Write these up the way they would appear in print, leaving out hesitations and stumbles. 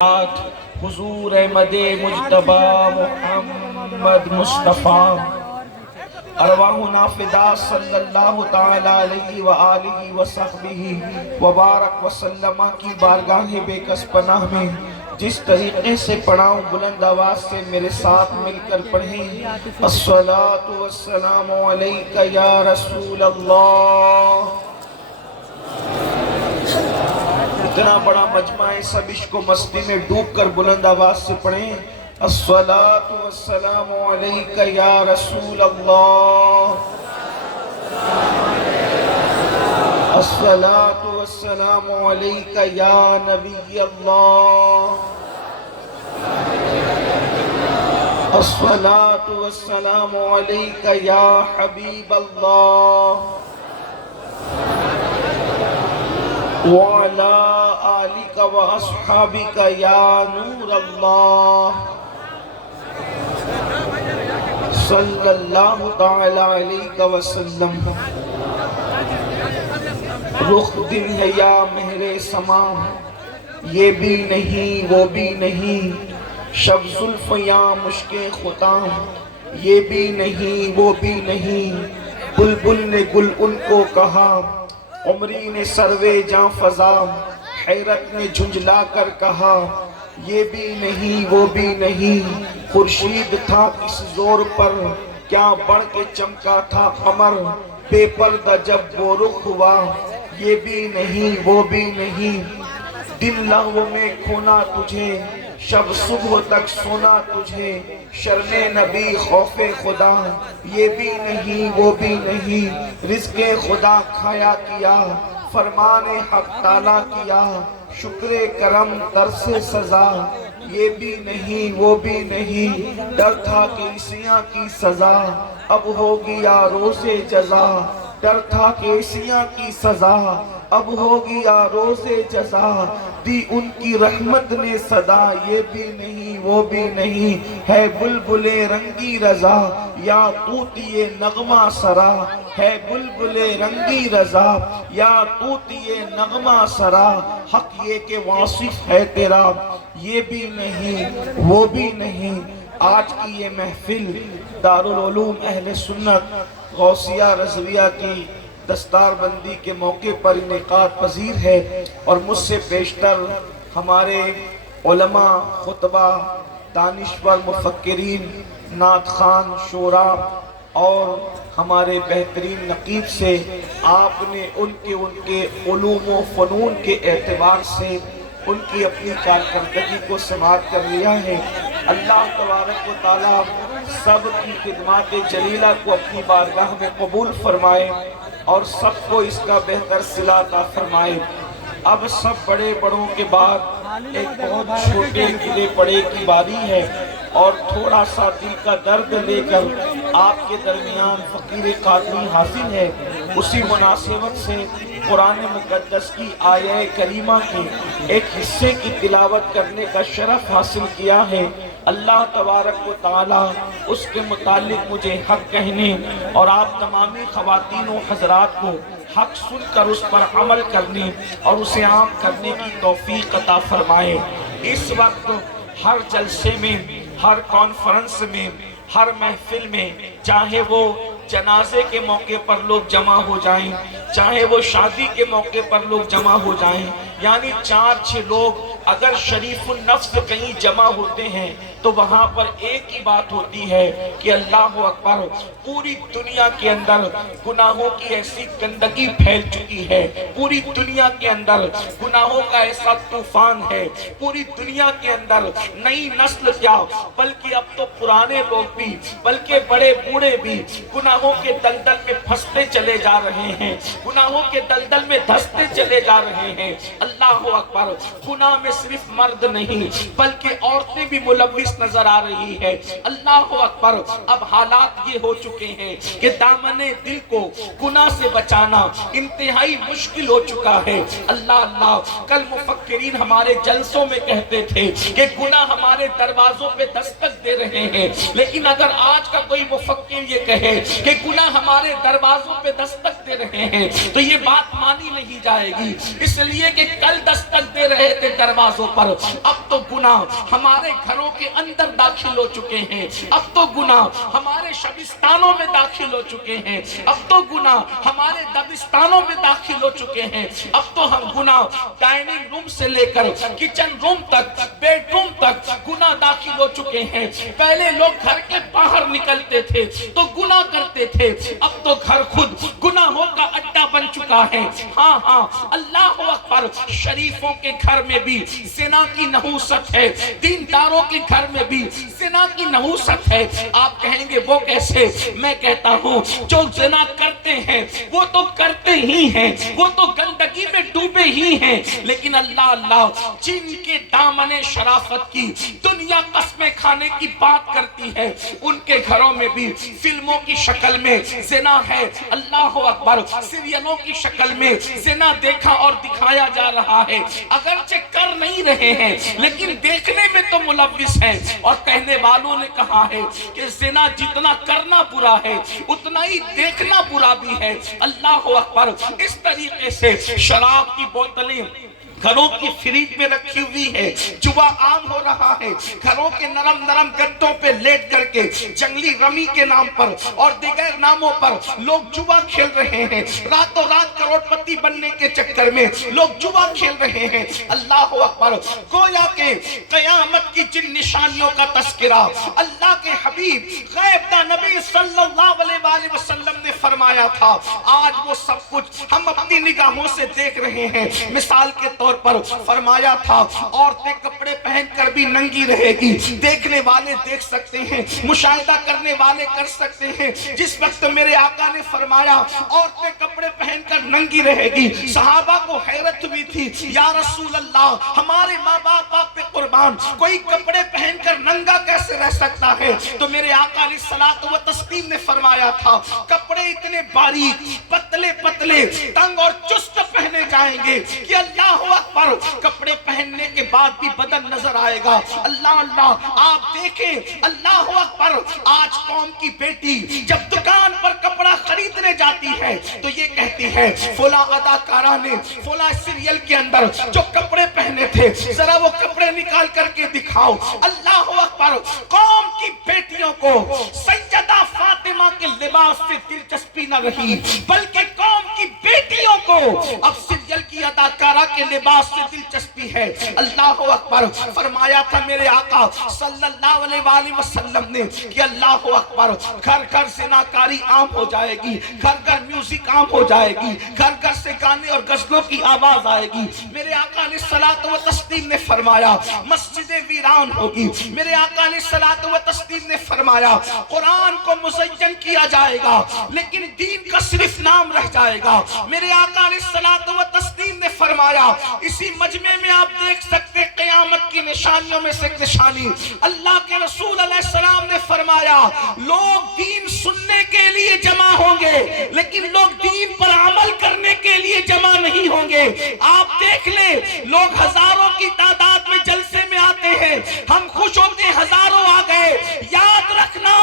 حضور احمد مجتبی محمد مصطفیٰ ارواحنا فدا صلی اللہ تعالی علیہ وآلہ وصحبہ وبارک وسلم کی بارگاہ بے کس پناہ میں جس طریقے سے پڑھاؤں بلند آواز سے میرے ساتھ مل کر پڑھیں الصلاة والسلام علیکہ یا رسول اللہ۔ اتنا بڑا مجمع ہے، سب عشق و مستی میں ڈوب کر بلند آواز سے پڑھیں الصلاة والسلام علیکہ یا رسول اللہ، الصلاة والسلام علیکہ یا نبی اللہ، الصلاة والسلام علیکہ یا حبیب اللہ، وَعَلَىٰ آلِكَ وَأَصْحَابِكَ يَا نور اللہ صلی اللہ تعالی علیہ وسلم۔ رخ دن ہے یا مہر سما، یہ بھی نہیں وہ بھی نہیں، شب زلف یا مشک ختام، یہ بھی نہیں وہ بھی نہیں، بلبل نے گل ان کو کہا، عمری نے سروے جاں فضا، حیرت نے جھنجلا کر کہا، یہ بھی نہیں وہ بھی نہیں، خورشید تھا اس زور پر، کیا بڑھ کے چمکا تھا قمر، بے پردہ جب وہ رخ ہوا، یہ بھی نہیں وہ بھی نہیں، دن لہو میں کھونا تجھے، شب صبح تک سونا تجھے، شرم نبی خوف خدا، یہ بھی نہیں وہ بھی نہیں، رزق خدا کھایا کیا، فرمان حق تعالیٰ کیا، شکر کرم ترس سزا، یہ بھی نہیں وہ بھی نہیں، ڈر تھا کہ عیسیاں کی سزا اب ہوگی یا روز جزا، ڈر تھا کہ عیسیاں کی سزا اب ہوگی یا روز جزا، دی ان کی رحمت نے صدا، یہ بھی نہیں وہ بھی نہیں، ہے بلبل رنگی رضا یا طوطی نغمہ سرا، ہے بلبل رنگی رضا یا طوطی نغمہ سرا، حق یہ کہ واصف ہے تیرا، یہ بھی نہیں وہ بھی نہیں۔ آج کی یہ محفل دارالعلوم اہل سنت غوثیہ رضویہ کی دستار بندی کے موقع پر انعقاد پذیر ہے، اور مجھ سے بیشتر ہمارے علماء، خطبہ، دانشور، مفکرین، نعت خوان، شعراء اور ہمارے بہترین نقیب سے آپ نے ان کے علوم و فنون کے اعتبار سے ان کی اپنی کارکردگی کو سماعت کر لیا ہے۔ اللہ تبارک و تعالیٰ سب کی خدمات جلیلہ کو اپنی بارگاہ میں قبول فرمائے اور سب کو اس کا بہتر صلہ عطا فرمائے۔ اب سب بڑے بڑوں کے بعد ایک بہت چھوٹے گرے پڑے کی باری ہے، اور تھوڑا سا دل کا درد لے کر آپ کے درمیان فقیر قادری حاضر ہے۔ اسی مناسبت سے قرآن مقدس کی آیہ کریمہ کے ایک حصے کی تلاوت کرنے کا شرف حاصل کیا ہے۔ اللہ تبارک و تعالی اس کے متعلق مجھے حق کہنے اور آپ تمامی خواتین و حضرات کو حق سن کر اس پر عمل کرنے اور اسے عام کرنے کی توفیق عطا فرمائے۔ اس وقت ہر جلسے میں، ہر کانفرنس میں، ہر محفل میں، چاہے وہ جنازے کے موقع پر لوگ جمع ہو جائیں، چاہے وہ شادی کے موقع پر لوگ جمع ہو جائیں، یعنی 4-6 لوگ اگر شریف النفس کہیں جمع ہوتے ہیں تو وہاں پر ایک ہی بات ہوتی ہے کہ اللہ اکبر، پوری دنیا کے اندر گناہوں کی ایسی گندگی پھیل چکی ہے، پوری دنیا کے اندر گناہوں کا ایسا طوفان ہے، پوری دنیا کے اندر نئی نسل کیا بلکہ اب تو پرانے لوگ بھی، بلکہ بڑے بوڑھے بھی گناہوں کے دلدل میں پھنستے چلے جا رہے ہیں، گناہوں کے دلدل میں دھستے چلے جا رہے ہیں۔ اللہ اکبر، گناہ میں صرف مرد نہیں بلکہ عورتیں بھی ملوث نظر آ رہی ہے۔ اللہ اکبر، اب حالات یہ ہو چکے ہیں کہ دامن دل کو گناہ سے بچانا انتہائی مشکل ہو چکا ہے۔ اللہ اللہ، کل مفکرین ہمارے جلسوں میں کہتے تھے کہ گناہ ہمارے دروازوں پہ دستک دے رہے ہیں، لیکن اگر آج کا کوئی مفکر یہ کہے کہ گناہ ہمارے دروازوں پہ دستک دے رہے ہیں تو یہ بات مانی نہیں جائے گی، اس لیے کہ کل دستک دے رہے تھے دروازوں پر، اب تو گناہ ہمارے گھروں کے اندر داخل ہو چکے ہیں، اب تو گناہ ہمارے شبستانوں میں داخل ہو چکے ہیں، اب تو گناہ ہمارے دبستانوں میں داخل ہو چکے ہیں، اب تو ہم گناہ ڈائننگ روم سے لے کر کچن روم تک، بیڈ روم تک گناہ داخل ہو چکے ہیں۔ پہلے لوگ گھر کے باہر نکلتے تھے تو گناہ کرتے تھے، اب تو گھر خود گناہوں کا اڈا بن چکا ہے۔ ہاں ہاں، اللہ اکبر، شریفوں کے گھر میں بھی زنا کی نحوست ہے، دینداروں کے گھر میں بھی زنا کی نحوست ہے۔ آپ کہیں گے وہ کیسے؟ میں کہتا ہوں جو زنا کرتے ہیں وہ تو کرتے ہی ہیں، وہ تو گندگی میں ڈوبے ہی ہیں، لیکن اللہ اللہ جن کے دامن شرافت کی دنیا قسمیں کھانے کی بات کرتی ہے، ان کے گھروں میں بھی فلموں کی شکل میں زنا ہے۔ اللہ اکبر، سیریلوں کی شکل میں زنا دیکھا اور دکھایا جا رہا ہے، اگرچہ کر نہیں رہے ہیں لیکن دیکھنے میں تو ملوث ہیں۔ اور کہنے والوں نے کہا ہے کہ زنا جتنا کرنا برا ہے اتنا ہی دیکھنا برا بھی ہے۔ اللہ اکبر، اس طریقے سے شراب کی بوتلیں گھروں کی فریج میں رکھی ہوئی ہے، جوا عام ہو رہا ہے، گھروں کے نرم نرم گدوں پہ لیٹ کر کے جنگلی رمی کے نام پر اور دیگر ناموں پر لوگ جوا کھیل رہے ہیں، راتوں رات کروڑ پتی بننے کے چکر میں لوگ جوا کھیل رہے ہیں۔ اللہ اکبر، گویا کہ قیامت کی جن نشانیوں کا تذکرہ اللہ کے حبیب غیب دا نبی صلی اللہ علیہ وآلہ وسلم نے فرمایا تھا، آج وہ سب کچھ ہم اپنی نگاہوں سے دیکھ رہے ہیں۔ مثال کے طور پر فرمایا تھا عورتیں کپڑے پہن کر بھی ننگی رہے گی، دیکھنے والے دیکھ سکتے ہیں، مشاہدہ کرنے والے کر سکتے ہیں۔ جس وقت میرے آقا نے فرمایا عورتیں کپڑے پہن کر ننگی رہے گی، صحابہ کو حیرت ہوئی تھی، یا رسول اللہ ہمارے ماں باپ پہ قربان، کوئی کپڑے پہن کر ننگا کیسے رہ سکتا ہے؟ تو میرے آقا علیہ الصلوۃ والتسلیم نے فرمایا تھا کپڑے اتنے باریک پتلے پتلے تنگ اور چست پہنے جائیں گے کہ اللہ اکبر، کپڑے پہننے کے بعد بھی بدن نظر آئے گا۔ اللہ اللہ، آپ دیکھیں، اللہ اکبر، آج قوم کی بیٹی جب دکان پر کپڑا خریدنے جاتی ہے تو یہ کہتی ہے فلاں اداکارہ نے فلاں سیریل کے اندر جو کپڑے پہنے تھے ذرا وہ کپڑے نکال کر کے دکھاؤ۔ اللہ اکبر، قوم کی بیٹیوں کو سیدہ فاطمہ کے لباس سے دلچسپی نہ رہی، بلکہ قوم کی بیٹیوں کو اب سیریل کی اداکارہ کے لباس سے دلچسپی ہے۔ اللہ اکبر، فرمایا تھا میرے آقا صلی اللہ علیہ وآلہ وسلم نے کہ اللہ اکبر، گھر گھر زناکاری عام ہو جائے گی، گھر گھر میوزک عام ہو جائے گی، گھر گھر سے گانے اور غزلوں کی آواز آئے گی۔ میرے آقا علیہ الصلوۃ والتسلیم نے فرمایا مسجدیں ویران ہوگی۔ میرے آقا علیہ الصلوۃ والتسلیم نے فرمایا قرآن کو مزین کیا جائے گا لیکن دین کا صرف نام رہ جائے گا۔ میرے آقا علیہ الصلوۃ والتسلیم نے فرمایا اسی مجمع میں آپ دیکھ سکتے قیامت کی نشانیوں میں سے ایک نشانی، اللہ کے رسول علیہ السلام نے فرمایا لوگ دین سننے کے لیے جمع ہوں گے لیکن لوگ دین پر عمل کرنے کے لیے جمع نہیں ہوں گے۔ آپ دیکھ لیں، لوگ ہزاروں کی تعداد میں جلسے میں آتے ہیں، ہم خوش ہوتے ہزاروں آ گئے، یاد رکھنا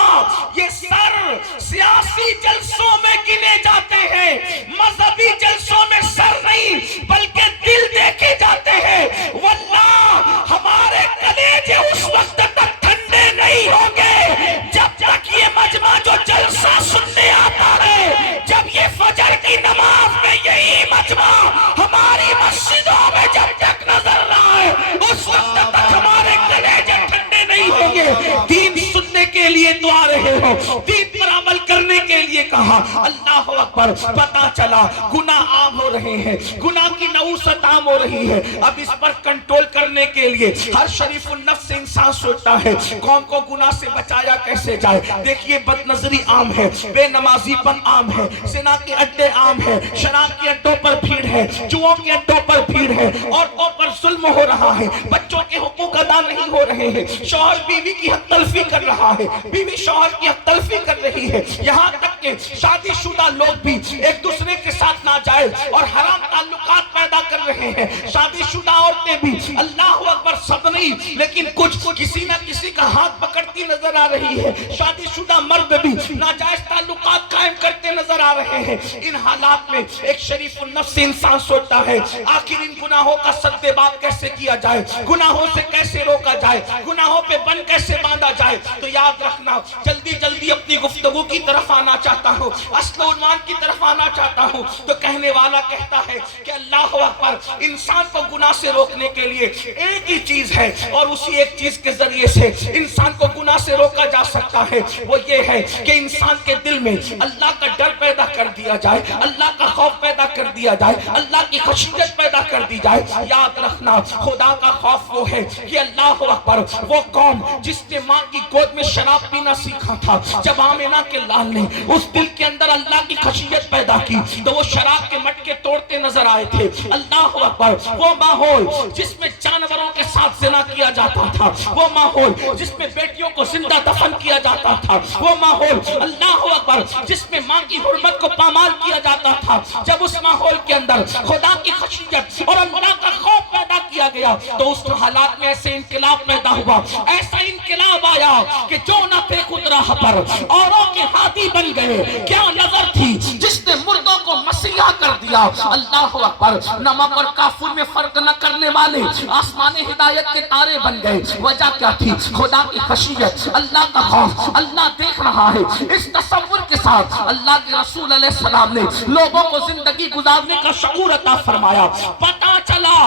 یہ سر سیاسی جلسوں میں گنے جاتے ہیں، مذہبی جلسوں میں سر نہیں بلکہ دل دیکھے جاتے ہیں۔ واللہ ہمارے کلیجے اس وقت تک ٹھنڈے نہیں ہوں گے جب تک یہ مجمع جو جلسہ سننے آتا ہے، جب یہ فجر کی نماز میں یہی مجمع ہماری مسجدوں میں جب تک نظر رہا ہے اس وقت تک ہمارے کلیجے ٹھنڈے نہیں ہوں گے۔ دین سننے کے لیے تو آ رہے ہو، دین پر عمل کرنے کے لیے کہا۔ اللہ اکبر، پتا چلا گناہ عام ہو رہے ہیں، گناہ کی نحوست عام ہو رہی ہے۔ اب اس پر کنٹرول کرنے کے لیے ہر شریف النفس انسان سوچتا ہے قوم کو گناہ سے بچایا کیسے جائے۔ دیکھیے بد نظری عام ہے، بے نمازی پن عام ہے، زنا کے اڈے عام ہے، شراب کے اڈوں پر بھیڑ ہے، جوؤں کے اڈوں پر بھیڑ ہے، عورتوں پر ظلم ہو رہا ہے، بچوں کے حقوق ادا پیدا نہیں ہو رہے ہیں، شوہر بیوی کی حق تلفی کر رہا ہے، بیوی شوہر کی حق تلفی کر رہی ہے، یہاں تک کہ شادی شدہ لوگ بھی ایک دوسرے کے ساتھ ناجائز اور حرام تعلقات پیدا کر رہے ہیں، شادی شدہ عورتیں بھی اللہ اکبر سب نہیں لیکن کچھ کسی نہ کسی کا ہاتھ پکڑتی نظر آ رہی ہے، شادی شدہ مرد بھی ناجائز تعلقات قائم کرتے نظر آ رہے ہیں۔ ان حالات میں ایک شریف النفس انسان سوچتا ہے آخر ان گناہوں کا سد باب کیسے کیا جائے، گناہوں سے کیسے روکا جائے، گناہوں پہ بن کیسے باندھا جائے۔ تو یاد رکھنا، جلدی جلدی اپنی گفتگو کی طرف آنا چاہتا ہوں، اصل عنوان کی طرف آنا چاہتا ہوں۔ تو کہنے والا کہتا ہے کہ اللہ اکبر، انسان کو گناہ سے روکنے کے لیے ایک ہی چیز ہے اور اسی ایک چیز کے ذریعے سے انسان کو گناہ سے روکا جا سکتا ہے، وہ یہ ہے کہ انسان کے دل میں اللہ کا ڈر پیدا کر دیا جائے، اللہ کا خوف پیدا کر دیا جائے، اللہ کی خشیت پیدا کر دی جائے۔ یاد رکھنا، خدا کا خوف وہ ہے کہ اللہ اکبر، وہ قوم جس نے ماں کی گود میں شراب پینا سیکھا تھا، جب آمینہ کے لال نے اس دل کے اندر اللہ کی خشیت پیدا کی تو وہ شراب کے مٹکے توڑتے نظر آئے تھے۔ اللہ اکبر، وہ ماحول جس میں جانوروں کے ساتھ زنا کیا جاتا تھا، وہ ماحول جس میں بیٹیوں کو زندہ دفن کیا جاتا تھا، وہ ماحول اللہ اکبر جس میں ماں کی حرمت کو پامال کیا جاتا تھا، جب اس ماحول کے اندر خدا کی خشیت اور اللہ کا خوف پیدا کیا گیا تو اس حالات میں ایسے انقلاب پیدا ہوا، ایسا انقلاب آیا کہ جو نہ تھے خود راہ پر اوروں کے ہادی بن گئے۔ کیا نظر تھی جس نے مردوں کو مسیحا کر دیا، اللہ اکبر، نمک اور کافور میں فرق نہ کرنے والے آسمان ہدایت کے تارے بن گئے۔ وجہ کیا تھی؟ خدا کی خشیت، اللہ کا خوف، اللہ دیکھ رہا ہے۔ اس تصور کے ساتھ اللہ کے رسول علیہ السلام نے لوگوں کو زندگی گزارنے کا شعور عطا فرمایا۔ پتہ چلا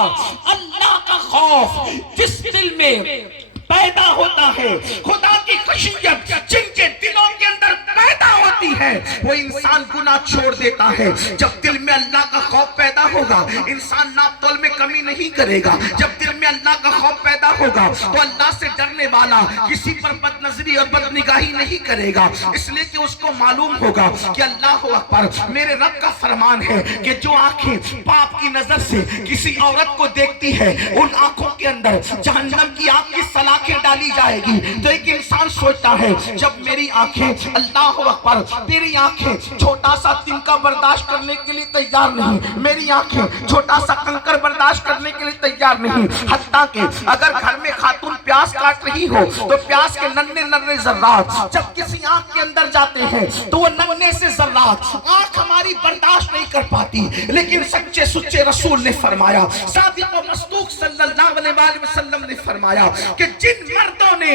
اللہ کا خوف جس دل میں پیدا ہوتا ہے، خدا کی خشیت جن کے دلوں کے اندر پیدا ہوتی ہے، وہ انسان گناہ چھوڑ دیتا ہے۔ جب دل میں اللہ کا خوف پیدا ہوگا انسان ناپ تول میں کمی نہیں کرے گا، جب دل میں اللہ کا خوف پیدا ہوگا تو اللہ سے ڈرنے والا کسی پر بد نظری اور بد نگاہی نہیں کرے گا، اس لیے کہ اس کو معلوم ہوگا کہ اللہ اکبر، میرے رب کا فرمان ہے کہ جو آنکھیں پاپ کی نظر سے کسی عورت کو دیکھتی ہے ان آنکھوں کے اندر جہنم کی آگ کی سلاخیں ڈالی جائے گی۔ تو ایک انسان سوچتا ہے جب میری آنکھیں اللہ اکبر، میری آنکھیں چھوٹا سا تنکا برداشت کرنے کے لیے تیار نہیں، میری آنکھیں چھوٹا سا کنکر برداشت کرنے کے لیے تیار نہیں، حتیٰ کہ اگر گھر میں خاتون پیاز کاٹ رہی ہو تو پیاز کے ننھے ننھے ذرات جب کسی آنکھ کے اندر جاتے ہیں تو وہ ننھے سے ذرات آنکھ ہماری برداشت نہیں کر پاتی، لیکن سچے سچے رسول نے فرمایا، صادق و مصدوق صلی اللہ علیہ وسلم نے فرمایا کہ جن مردوں نے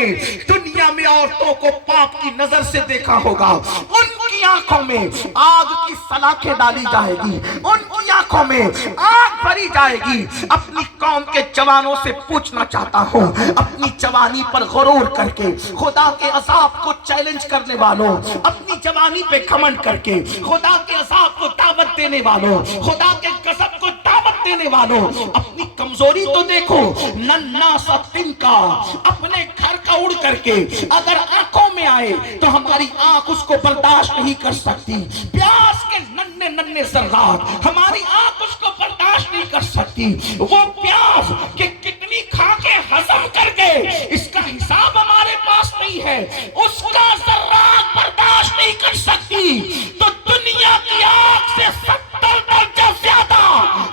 دنیا میں عورتوں کو پاپ کی نظر سے دیکھا ہوگا ان کی آنکھوں میں آگ کی سلاخیں ڈالی جائے گی، ان کی آنکھوں میں آگ بھری جائے گی۔ اپنی قوم کے جوانوں سے پوچھنا چاہتا ہوں، اپنی جوانی پر غرور کر کے خدا کے عذاب کو چیلنج کرنے والوں، اپنی جوانی پہ گھمنڈ کر کے خدا کے عذاب کو دعوت دینے والوں، خدا کے غضب کو دعوت دینے والوں، اپنی کمزوری تو دیکھو، ننھا سا تنکا اپنے گھر کا اڑ کر کے اگر آنکھوں میں آئے تو ہماری آنکھ اس کو برداشت نہیں کر سکتی، پیاز کے ننھے ننھے ذرات ہماری آنکھ اس کو برداشت نہیں کر سکتی، وہ پیاز کہ کتنی کھا کے ہضم کر گئے اس کا حساب ہمارے پاس نہیں ہے، اس کا ذرات برداشت نہیں کر سکتی۔ تو دنیا کی آگ سے 70 درجہ زیادہ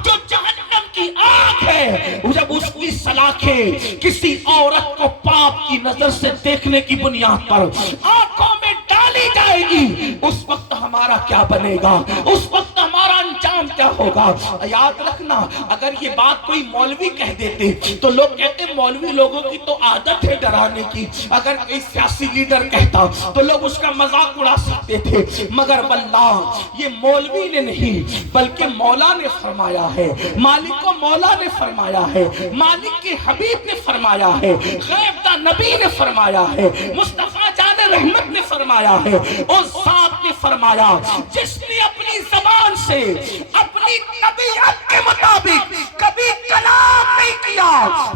جو جہنم کی آگ ہے، جب اس کی سلاخیں کسی عورت کو پاپ کی نظر سے دیکھنے کی بنیاد پر آنکھوں میں ڈالی جائے گی، اس وقت ہمارا کیا بنے گا، اس وقت ہمارا انجام کیا ہوگا۔ یاد رکھنا، اگر یہ بات کوئی مولوی کہہ دیتے تو لوگ کہتے مولوی لوگوں کی تو عادت ہے ڈرانے کی، اگر کوئی سیاسی لیڈر کہتا تو لوگ اس کا مذاق اڑا سکتے تھے، مگر واللہ یہ مولوی نے نہیں بلکہ مولا نے فرمایا ہے، مالک کو مولا نے فرمایا ہے، مالک کے حبیب نے فرمایا ہے، غیب دا نبی نے فرمایا ہے، مصطفیٰ جان رحمت نے فرمایا ہے، اور ذات نے فرمایا جس نے اپنی زبان سے اپنی طبیعت کے مطابق کبھی کلام نہیں کیا،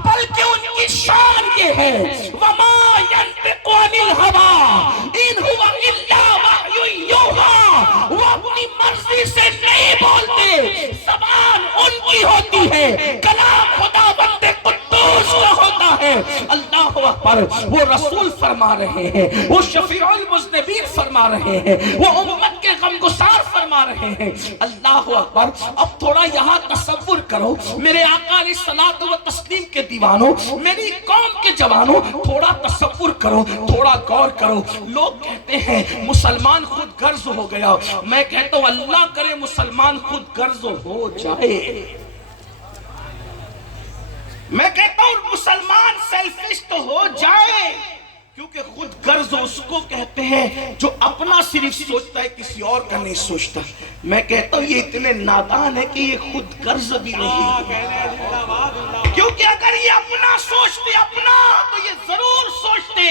بلکہ ان کی شان یہ ہے وَمَا يَنْطِقُ عَنِ الْهَوَىٰ إِنْ هُوَ إِلَّا وَحْيٌ يُوحَىٰ، وہ اپنی مرضی سے نہیں بولتے، زبان ان کی ہوتی ہے، کلام خدا بندے قدوس کا ہوتا ہے۔ ہے اللہ اکبر وہ رسول فرما رہے ہیں، وہ شفیع المذنبین فرما رہے ہیں، وہ امت کے غمگسار فرما رہے ہیں۔ اللہ اکبر اب تھوڑا یہاں تصور کرو میرے آقا علیہ الصلوۃ والتسلیم کے دیوانوں، میری قوم کے جوانوں، تھوڑا تصور کرو، تھوڑا غور کرو۔ لوگ کہتے ہیں مسلمان خود غرض ہو گیا، میں کہتا ہوں اللہ کرے مسلمان خود غرض ہو جائے۔ میں کہتا ہوں مسلمان سیلفش تو ہو جائے، کیونکہ خود غرض اس کو کہتے ہیں جو اپنا صرف سوچتا ہے، کسی اور کا نہیں سوچتا۔ میں کہتا ہوں یہ اتنے نادان ہے کہ یہ خود غرض بھی نہیں، کیونکہ اگر یہ اپنا سوچتے اپنا تو یہ ضرور سوچتے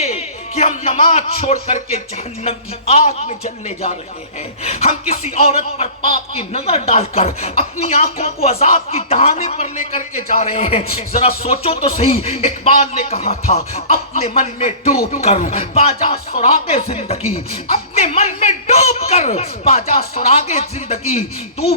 کہ ہم نماز چھوڑ کر کے جہنم کی آگ میں جلنے جا رہے ہیں، ہم کسی عورت پر پاپ کی نظر ڈال کر اپنی آنکھوں کو عذاب کی دہانے پر لے کر کے جا رہے ہیں۔ ذرا سوچو تو صحیح، اقبال نے کہا تھا اپنے من میں ڈوب کر باجا سراغ زندگی، اپنے من میں ڈوب کر باجا سراغ زندگی، تو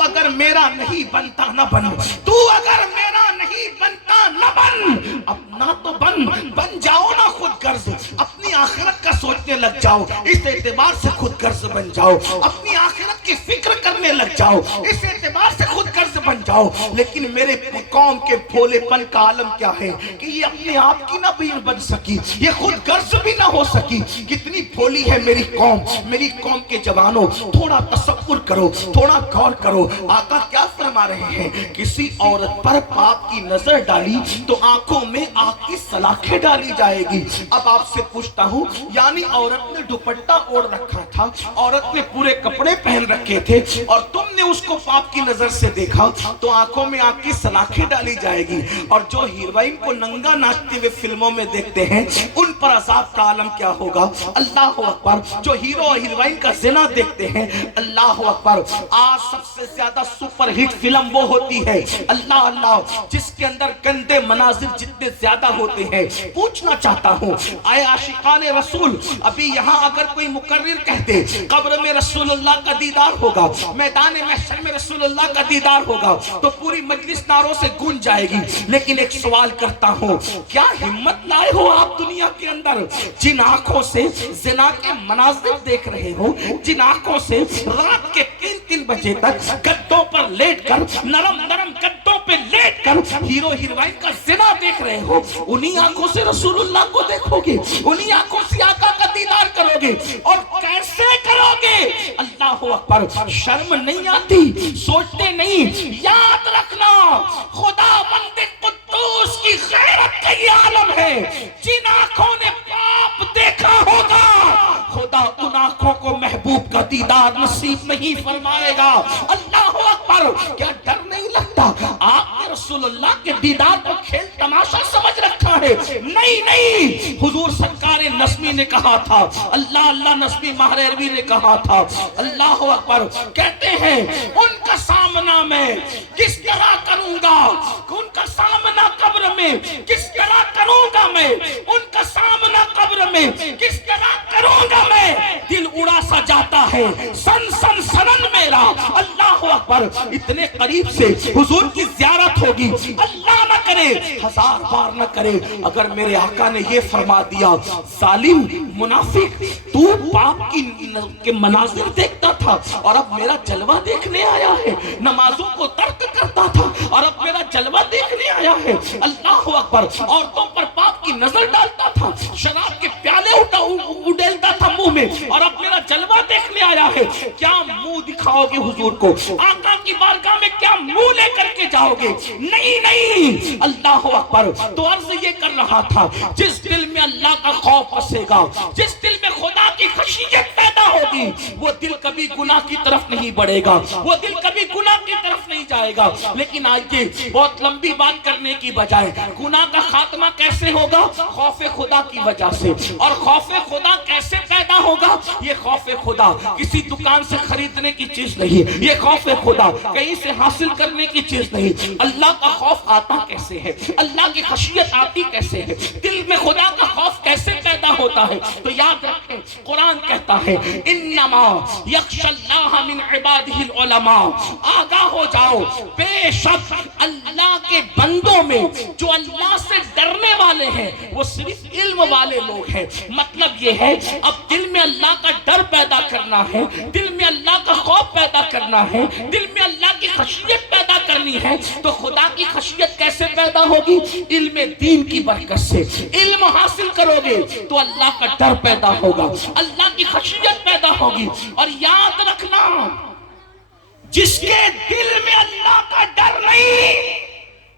اگر میرا نہیں بنتا نہ بن، تو اگر میرا نہیں بنتا نہ بن، اپنا تو بن جاؤ نا خود غرض، اپنی آخرت کا سوچنے لگ جاؤ، اس اعتبار سے خود غرض بن جاؤ، اپنی آخرت کی فکر کرنے لگ جاؤ، اس اعتبار سے خود غرض بن جاؤ۔ لیکن میرے قوم کے بھولے پن کا عالم کیا ہے کہ یہ اپنے آپ کی نہ بن سکی، یہ خود غرض بھی نہ ہو سکی۔ کتنی بھولی ہے میری قوم کے جوانوں، تھوڑا تصور کرو، تھوڑا غور کرو۔ آقا کیا فرما رہے ہیں؟ کسی عورت پر پاپ کی نظر ڈالی تو آنکھوں میں آگ کی سلاخیں ڈالی جائے گی۔ اب آپ سے پوچھتا ہوں، یعنی عورت نے دوپٹہ اوڑھ رکھا تھا، عورت نے پورے کپڑے پہن رکھے تھے، اور تم نے اس کو پاپ کی نظر سے دیکھا تو آنکھوں میں آگ کی سلاخیں ڈالی جائے گی۔ اور جو ہیروئن کو ننگا ناچتے ہوئے فلموں میں دیکھتے ہیں ان پر عذاب کا عالم کیا ہوگا؟ اللہ اکبر۔ جو ہیرو اور ہیروئن کا زنا دیکھتے ہیں، اللہ اکبر، آج سب سے زیادہ سپر ہٹ فلم وہ ہوتی ہے اللہ اللہ جس کے اندر گندے مناظر جتنے زیادہ ہوتے ہیں۔ پوچھنا چاہتا ہوں اے عاشقان رسول، ابھی یہاں اگر کوئی مقرر کہتے قبر میں رسول اللہ کا دیدار ہوگا، میدان محشر میں رسول اللہ کا دیدار ہوگا، تو پوری مجلس نعروں سے گونج جائے گی۔ لیکن ایک سوال کرتا ہوں، کیا ہمت لائے ہو آپ دنیا کے اندر جن آنکھوں سے زنا کے مناظر دیکھ رہے ہو، جن آنکھوں سے رات کے 3 بجے تک گدوں پر لیٹ کر، نرم گدوں پہ لیٹ کر ہیرو ہیروئن کا زنا دیکھ رہے ہو، انہی آنکھوں سے رسول اللہ کو دیکھو گے، انہی آنکھوں سے آقا کا دیدار کرو گے، اور کیسے کرو گے؟ اللہ اکبر۔ شرم نہیں آتی؟ سوچتے نہیں؟ یاد رکھنا خدا بند قدوس کی غیرت کا یہ عالم ہے، جن آنکھوں نے پاپ دیکھا ہوگا خدا ان آنکھوں کو محبوب کا دیدار نصیب نہیں فرمائے گا۔ اللہ اکبر۔ کیا ڈر نہیں لگتا؟ آپ نے رسول اللہ کے دیدار کو کھیل تماشا سمجھ رکھا ہے؟ نہیں، حضور سرکار نسمی نے کہا تھا، اللہ نسمی ماہر عربی نے کہا تھا، اللہ اکبر، کہتے ہیں ان کا سامنا میں کس طرح کروں گا، ان کا سامنا قبر میں کس طرح کروں گا، میں ان کا سامنا قبر میں کس طرح کروں گا، میں دل اڑا سا جاتا ہے سنن میرا۔ اللہ اکبر۔ اتنے قریب سے حضور کی زیارت ہوگی، اللہ نہ کرے 1000 بار نہ کرے، اگر میرے آقا نے یہ فرما دیا ظالم منافق تو پاپ کے مناظر دیکھتا تھا اور اب میرا جلوہ دیکھنے آیا ہے، نمازوں کو ترک کرتا تھا اور اب میرا جلوہ دیکھنے آیا ہے، اللہ اکبر، عورتوں پر پاپ کی نظر ڈالتا تھا، شراب کے پیالے اڈیلتا تھا منہ میں اور اب میرا جلوہ دیکھنے آیا ہے، کیا منہ دکھاؤ گے حضور کو؟ آقا کی بارگاہ میں کیا منہ لے کر کے جاؤ گے؟ نہیں، اللہ اکبر۔ تو عرض یہ کر رہا تھا، جس دل میں اللہ کا خوف بسے گا، جس دل میں خدا کی خشیت پیدا ہوگی، وہ دل کبھی گناہ کی طرف نہیں بڑھے گا، وہ دل کبھی گناہ کی طرف نہیں جائے گا۔ لیکن آئیے بہت لمبی بات کرنے کی بجائے گناہ کا خاتمہ کیسے ہوگا؟ خوف خدا کی وجہ سے۔ اور خوف خدا کیسے پیدا ہوگا؟ یہ خوف خدا کسی دکان سے خریدنے کی چیز نہیں، یہ خوف خدا کہیں سے حاصل کرنے کی چیز نہیں۔ اللہ کا خوف آتا کیسے ہے؟ اللہ کی خشیت آتی کیسے ہے؟ دل میں خدا کا خوف کیسے پیدا ہوتا ہے؟ تو یاد رکھیں، قرآن کہتا ہے انما یخشی اللہ من عبادہ العلماء، آگاہ ہو جاؤ، بے شک اللہ کے بندوں میں جو اللہ سے ڈرنے والے ہیں وہ صرف علم والے لوگ ہیں۔ مطلب یہ ہے اب دل میں اللہ کا ڈر پیدا کرنا ہے، دل میں اللہ کا خوف پیدا کرنا ہے، دل میں اللہ کی خشیت پیدا کرنی ہے۔ تو خدا کی خشیت کیسے پیدا ہوگی؟ علم دین کی برکت سے۔ علم حاصل کرو گے تو اللہ کا ڈر پیدا ہوگا، اللہ کی خشیت پیدا ہوگی۔ اور یاد رکھنا، جس کے دل میں اللہ کا ڈر نہیں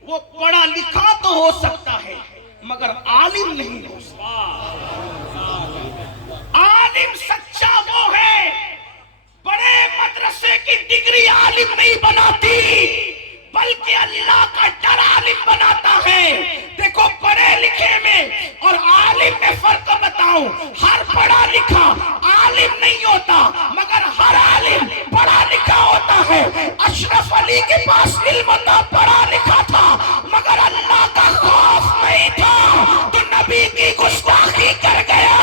وہ پڑھا لکھا تو ہو سکتا ہے مگر عالم نہیں ہو سکتا۔ عالم سچا وہ ہے، بڑے مدرسے کی ڈگری عالم نہیں بناتی بلکہ اللہ کا ڈر عالم بناتا ہے۔ دیکھو پڑھے لکھے میں اور عالم میں فرق بتاؤں، ہر پڑھا لکھا عالم نہیں ہوتا مگر ہر عالم پڑھا لکھا ہوتا ہے۔ اشرف علی کے پاس علم تھا، پڑھا لکھا تھا مگر اللہ کا خوف نہیں تھا، تو نبی کی گستاخی کر گیا۔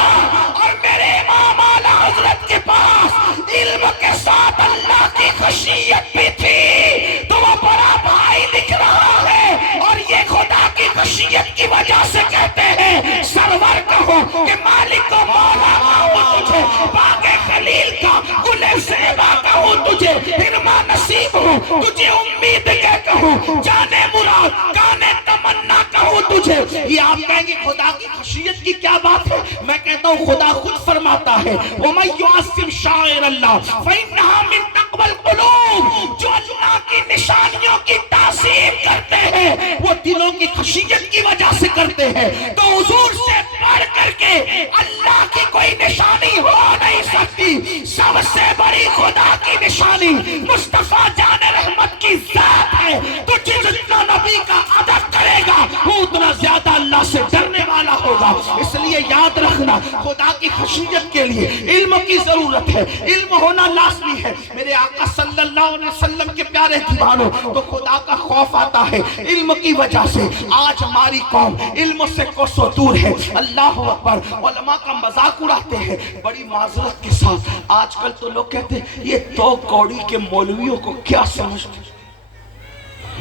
اور میرے امام اعلی حضرت کے پاس علم کے ساتھ اللہ کی خشیت بھی تھی، تو وہ بڑا بھائی لکھ رہا ہے اور یہ خدا کی خشیت کی وجہ سے کہتے ہیں سرور کہو کہ مالک کو مولا کہوں تجھے، باغ خلیل کا گل زیبا کہوں تجھے، ہرما نصیب ہوں تجھے امید کے کہوں، جانے مراد گانے تمنا کہوں تجھے۔ یہ آپ کہیں گے خدا کی خشیت کی کیا بات ہے؟ میں کہتا ہوں خدا خود فرماتا ہے وَمَن يُعَظِّمْ شَعَائِرَ اللَّهِ فَإِنَّهَا مِن تَقْوَى الْقُلُوبِ، جو اللہ کی نشانیوں کی تعظیم کرتے ہیں وہ دلوں کی خشیت کی وجہ سے کرتے ہیں۔ تو حضور سے بڑھ کر کے اللہ کی کوئی نشانی ہو نہیں سکتی۔ سب سے بڑی خدا کی نشانی مصطفیٰ جان رحمت کی ذات ہے، تو جتنا نبی کا ادب کرے گا وہ اتنا زیادہ اللہ سے ڈرنے والا ہوگا۔ اس لیے یاد رکھنا خدا کی خشیت کے لیے علم کی ضرورت ہے، علم ہونا لازمی ہے۔ میرے آقا صلی اللہ علیہ وسلم کے پیارے دیوانوں، تو خدا کا خوف آتا ہے علم کی وجہ سے۔ آج ہماری قوم علم سے کوسوں دور ہے، اللہ اکبر، علماء کا مذاق اڑاتے ہیں بڑی معذرت کے ساتھ۔ آج کل تو لوگ کہتے ہیں یہ تو کوڑی کے مولویوں کو کیا سمجھتے ہیں۔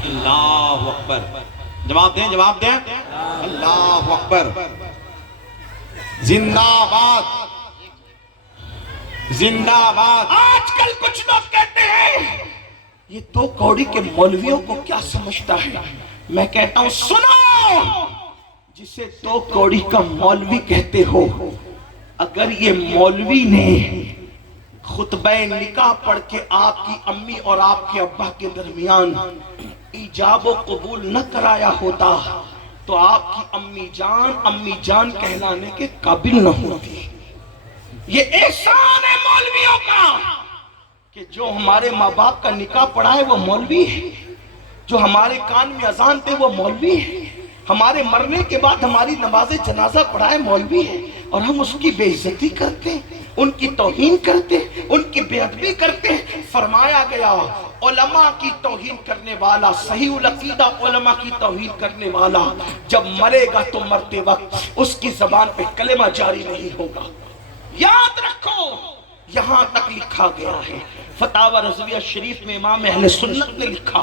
اللہ اکبر، جواب دیں جواب دیں، اللہ اکبر، زندہ باد زندہ باد۔ آج کل کچھ لوگ کہتے ہیں یہ تو کوڑی کے مولویوں کو کیا سمجھتا ہے۔ میں کہتا ہوں سنو، جسے تو کوڑی کا مولوی کہتے ہو، اگر یہ مولوی نے خطبہ نکاح پڑھ کے آپ کی امی اور آپ کے ابا کے درمیان ایجاب و قبول نہ کرایا ہوتا تو آپ کی امی جان کہلانے کے قابل نہ ہوتی۔ یہ احسان ہے مولویوں کا کہ جو ہمارے ماں باپ کا نکاح پڑھائے وہ مولوی ہے، جو ہمارے کان میں اذان دے وہ مولوی ہے، ہمارے مرنے کے بعد ہماری نماز جنازہ پڑھائے مولوی ہے، اور ہم اس کی بے عزتی کرتے ہیں، ان کی توہین کرتے ہیں، ان کی بے ادبی کرتے ہیں۔ فرمایا گیا علماء کی توہین کرنے والا، صحیح العقیدہ علماء کی توہین کرنے والا جب مرے گا تو مرتے وقت اس کی زبان پہ کلمہ جاری نہیں ہوگا۔ یاد رکھو، یہاں تک لکھا گیا ہے فتاوی رضویہ شریف میں امام اہل سنت نے لکھا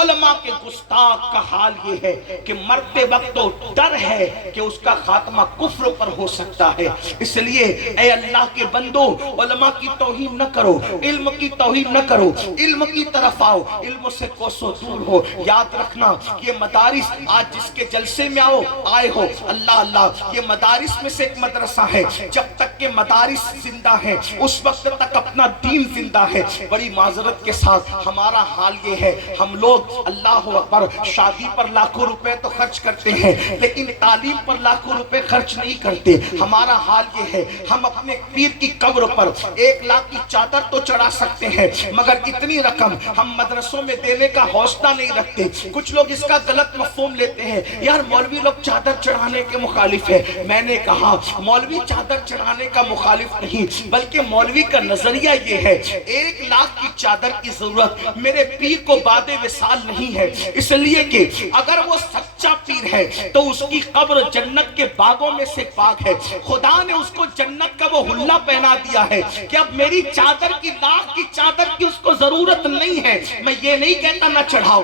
علماء کے گستاخ کا حال یہ ہے کہ مرتے وقت تو ڈر ہے کہ اس کا خاتمہ کفر پر ہو سکتا ہے۔ اس لیے اے اللہ کے بندو، علماء کی توہین نہ کرو، علم کی توہین نہ کرو، علم کی طرف آؤ، علم سے کوسوں دور ہو۔ یاد رکھنا یہ مدارس آج جس کے جلسے میں آئے ہو، اللہ اللہ، یہ مدارس میں سے ایک مدرسہ ہے۔ جب تک کہ مدارس زندہ ہیں اس وقت تک اپنا دین زندہ ہے۔ بڑی معذرت کے ساتھ ہمارا حال یہ ہے، ہم لوگ اللہ اکبر شادی پر لاکھوں روپے تو خرچ کرتے ہیں لیکن تعلیم پر لاکھوں روپے خرچ نہیں کرتے۔ ہمارا حال یہ ہے، ہم اپنے پیر کی قبر پر 1 لاکھ کی چادر تو چڑھا سکتے ہیں مگر اتنی رقم ہم مدرسوں میں دینے کا حوصلہ نہیں رکھتے۔ کچھ لوگ اس کا غلط مفہوم لیتے ہیں، یار مولوی لوگ چادر چڑھانے کے مخالف ہے۔ میں نے کہا مولوی چادر چڑھانے کا مخالف نہیں بلکہ مولوی مولوی کا نظریہ یہ ہے 1 لاکھ کی چادر کی ضرورت میرے پیر کو بعد وصال نہیں ہے، اس لیے کہ اگر وہ سچا پیر ہے تو اس کی قبر جنت کے باغوں میں سے پاک ہے، خدا نے اس کو جنت کا وہ حلہ پہنا دیا ہے کہ اب میری چادر کی 1 لاکھ کی چادر کی اس کو ضرورت نہیں ہے۔ میں یہ نہیں کہتا نہ چڑھاؤ